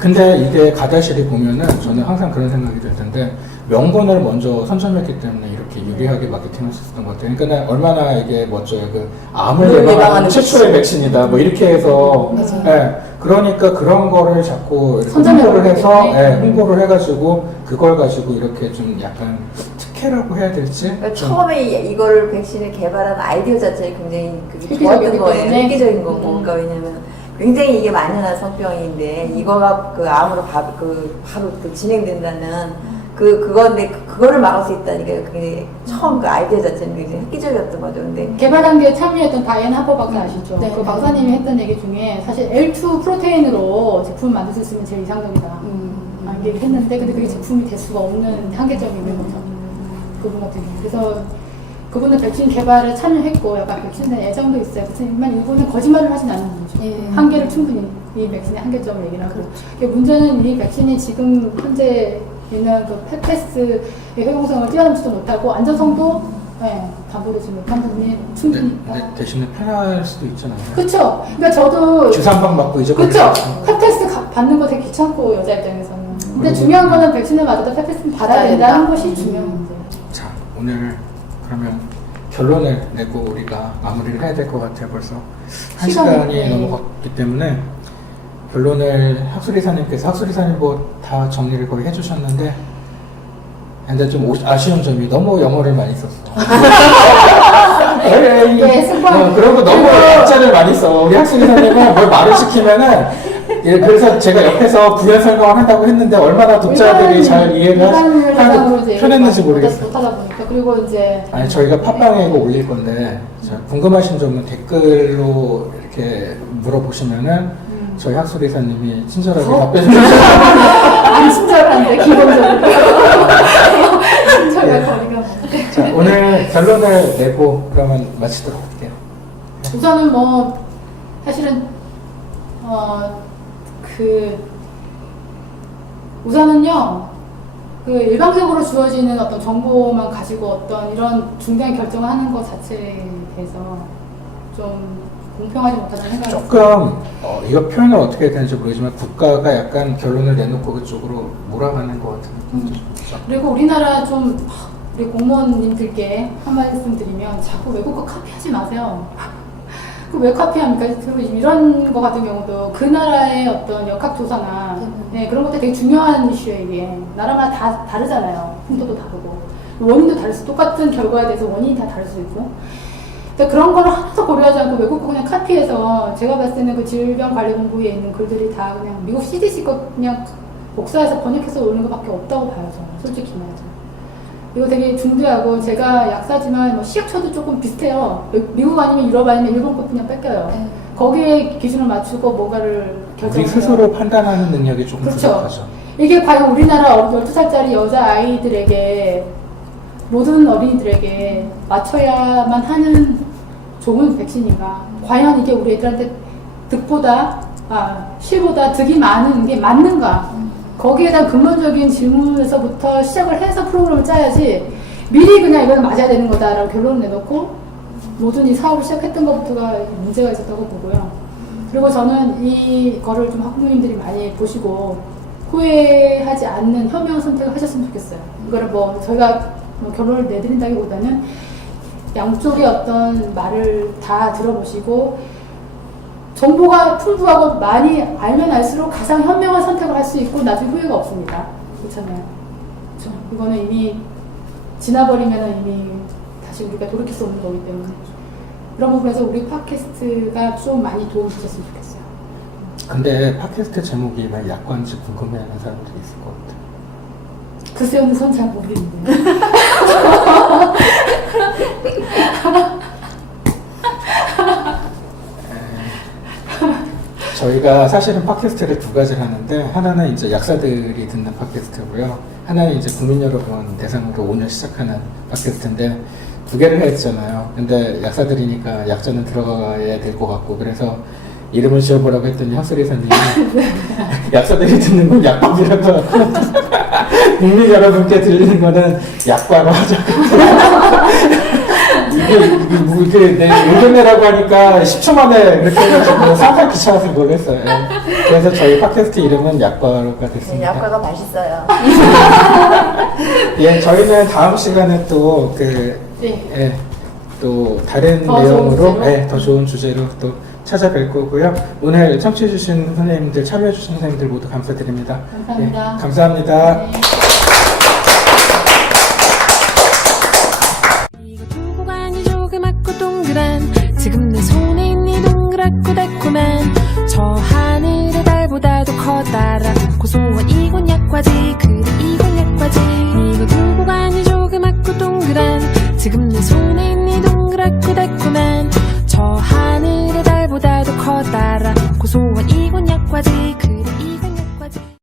근데 이게 가다실이 보면은 저는 항상 그런 생각이 들 텐데 명분을 먼저 선점했기 때문에 이렇게 유리하게 마케팅할 수 있었던 것 같아요. 그러니까 얼마나 이게 멋져요. 그 암을 예방하는 최초의 백신이다. 뭐 이렇게 해서 예, 그러니까 그런 거를 자꾸 이렇게 홍보를 해서 예, 홍보를 해가지고 그걸 가지고 이렇게 좀 약간 특혜라고 해야 될지 그러니까 좀 처음에 이거를 백신을 개발한 아이디어 자체가 굉장히 그게 획기적이기 좋았던 거예요. 때문에. 획기적인 거고. 그러니까 왜냐면 굉장히 이게 만연한 성병인데 이거가 그 암으로 바로 그 진행된다는 그건데 그거를 막을 수 있다니까 그게 처음 그 아이디어 자체는 굉장히 획기적이었던 거죠. 근데 개발 단계에 참여했던 다이앤 하버 박사 아시죠? 네. 그 박사님이 했던 얘기 중에 사실 L2 프로테인으로 제품을 만들 수 있으면 제일 이상적이다. 얘기를 했는데 근데 그게 제품이 될 수가 없는 한계점이 있는 거죠. 그분 같은 경우. 그래서 그분은 백신 개발에 참여했고 약간 백신에 대한 애정도 있어요. 그렇지만 이분은 거짓말을 하진 않는 거죠. 예. 한계를 충분히 이 백신의 한계점을 얘기를 하고 문제는 이 백신이 지금 현재 있는 그 페페스의 효용성을 뛰어넘지도 못하고 안전성도 담보되지 못한 부분이 충분히 근데 대신에 편할 수도 있잖아요. 그쵸. 그러니까 저도 주사 한 방 맞고 이제 그쵸. 페페스 받는 거 되게 귀찮고 여자 입장에서는. 근데 중요한 거는 백신을 맞아도 페페스는 받아야 된다는 것이 중요한 문제. 자, 오늘 그러면 결론을 내고 우리가 마무리를 해야 될 것 같아요. 벌써 한 시간이 넘어갔기 때문에 결론을 학술이사님께서 학술이사님 뭐 다 정리를 거의 해주셨는데 근데 좀 아쉬운 점이 너무 영어를 많이 썼어. 그리고 너무 약자를 많이 써. 우리 학술이사님은 뭘 말을 시키면은 그래서 제가 옆에서 부연 설명을 한다고 했는데 얼마나 독자들이 잘 이해를 하고 편했는지 모르겠어요. 못하다 보니까 그리고 이제 아니 저희가 팟빵에 이거 올릴 건데 궁금하신 점은 댓글로 이렇게 물어보시면은 저희 학술이사님이 친절하게 답변해 주셔서 안 친절한데 기본적으로 친절한 거리가 자 오늘 결론을 내고 그러면 마치도록 할게요. 우선은 뭐 사실은 우선은요 그 일방적으로 주어지는 어떤 정보만 가지고 어떤 이런 중대한 결정을 하는 것 자체에 대해서 좀 공평하지 못하다는 생각이 조금 이거 표현을 어떻게 해야 되는지 모르지만 국가가 약간 결론을 내놓고 그쪽으로 몰아가는 것 같은 느낌도 좀 있죠. 그리고 우리나라 좀 우리 공무원님들께 한 말씀 드리면 자꾸 외국 거 카피하지 마세요. 그 왜 카피합니까? 그리고 이런 거 같은 경우도 그 나라의 어떤 역학조사나 그런 것들이 되게 중요한 이슈예요. 이게 나라마다 다 다르잖아요. 풍토도 다르고 원인도 다를 수 똑같은 결과에 대해서 원인이 다 다를 수 있고 그런 거를 하나도 고려하지 않고 외국 거 그냥 카피해서 제가 봤을 때는 그 질병관리본부에 있는 글들이 다 그냥 미국 CDC 거 그냥 복사해서 번역해서 오는 것밖에 없다고 봐요. 저는 솔직히 말하자면. 이거 되게 중대하고 제가 약사지만 뭐 시약처도 조금 비슷해요. 미국 아니면 유럽 아니면 일본 거 그냥 뺏겨요. 거기에 기준을 맞추고 뭔가를 우리 결정해요. 스스로 판단하는 능력이 조금 그렇죠. 부족하죠. 이게 과연 우리나라 12살짜리 여자아이들에게 모든 어린이들에게 맞춰야만 하는 좋은 백신인가? 과연 이게 우리 애들한테 실보다 득이 많은 게 맞는가? 거기에 대한 근본적인 질문에서부터 시작을 해서 프로그램을 짜야지 미리 그냥 이거는 맞아야 되는 거다라고 결론을 내놓고 모든 이 사업을 시작했던 것부터가 문제가 있었다고 보고요. 그리고 저는 이거를 좀 학부모님들이 많이 보시고 후회하지 않는 현명 선택을 하셨으면 좋겠어요. 이거를 뭐 저희가 결론을 내드린다기보다는 양쪽의 어떤 말을 다 들어보시고 정보가 풍부하고 많이 알면 알수록 가장 현명한 선택을 할 수 있고 나중에 후회가 없습니다. 그렇잖아요. 그렇죠? 이거는 이미 지나버리면 이미 다시 우리가 돌이킬 수 없는 거기 때문에 그런 부분에서 우리 팟캐스트가 좀 많이 도움이 되셨으면 좋겠어요. 근데 팟캐스트 제목이 왜 약관인지 궁금해하는 사람들이 있을 것 같아요. 글쎄요, 전 잘 모르겠는데. 저희가 사실은 팟캐스트를 두 가지를 하는데 하나는 이제 약사들이 듣는 팟캐스트고요. 하나는 이제 국민 여러분 대상으로 오늘 시작하는 팟캐스트인데 두 개를 했잖아요. 근데 약사들이니까 약자는 들어가야 될 것 같고 그래서 이름을 지어보라고 했더니 학술이사님이 약사들이 듣는 건 약밥이라고 하고 국민 여러분께 들리는 거는 약과로 하자. 이게 내 의견내라고 하니까 10초 만에 이렇게 해가지고 상당히 귀찮아서 놀랐어요. 그래서 저희 팟캐스트 이름은 약과가 됐습니다. 약과가 맛있어요. 예, 저희는 다음 시간에 또 또 다른 내용으로 더 좋은 주제로 또 찾아뵐 거고요. 오늘 청취해주신 선생님들, 참여해주신 선생님들 모두 감사드립니다. 감사합니다. 감사합니다. 네. 지금 내 손에 있는 이 동그랗고 달콤한 저 하늘의 달보다도 커다란 고소한 이건 약과지 그래 이건 약과지 이거 두고 가니 조그맣고 동그란 지금 내 손에 있는 이 동그랗고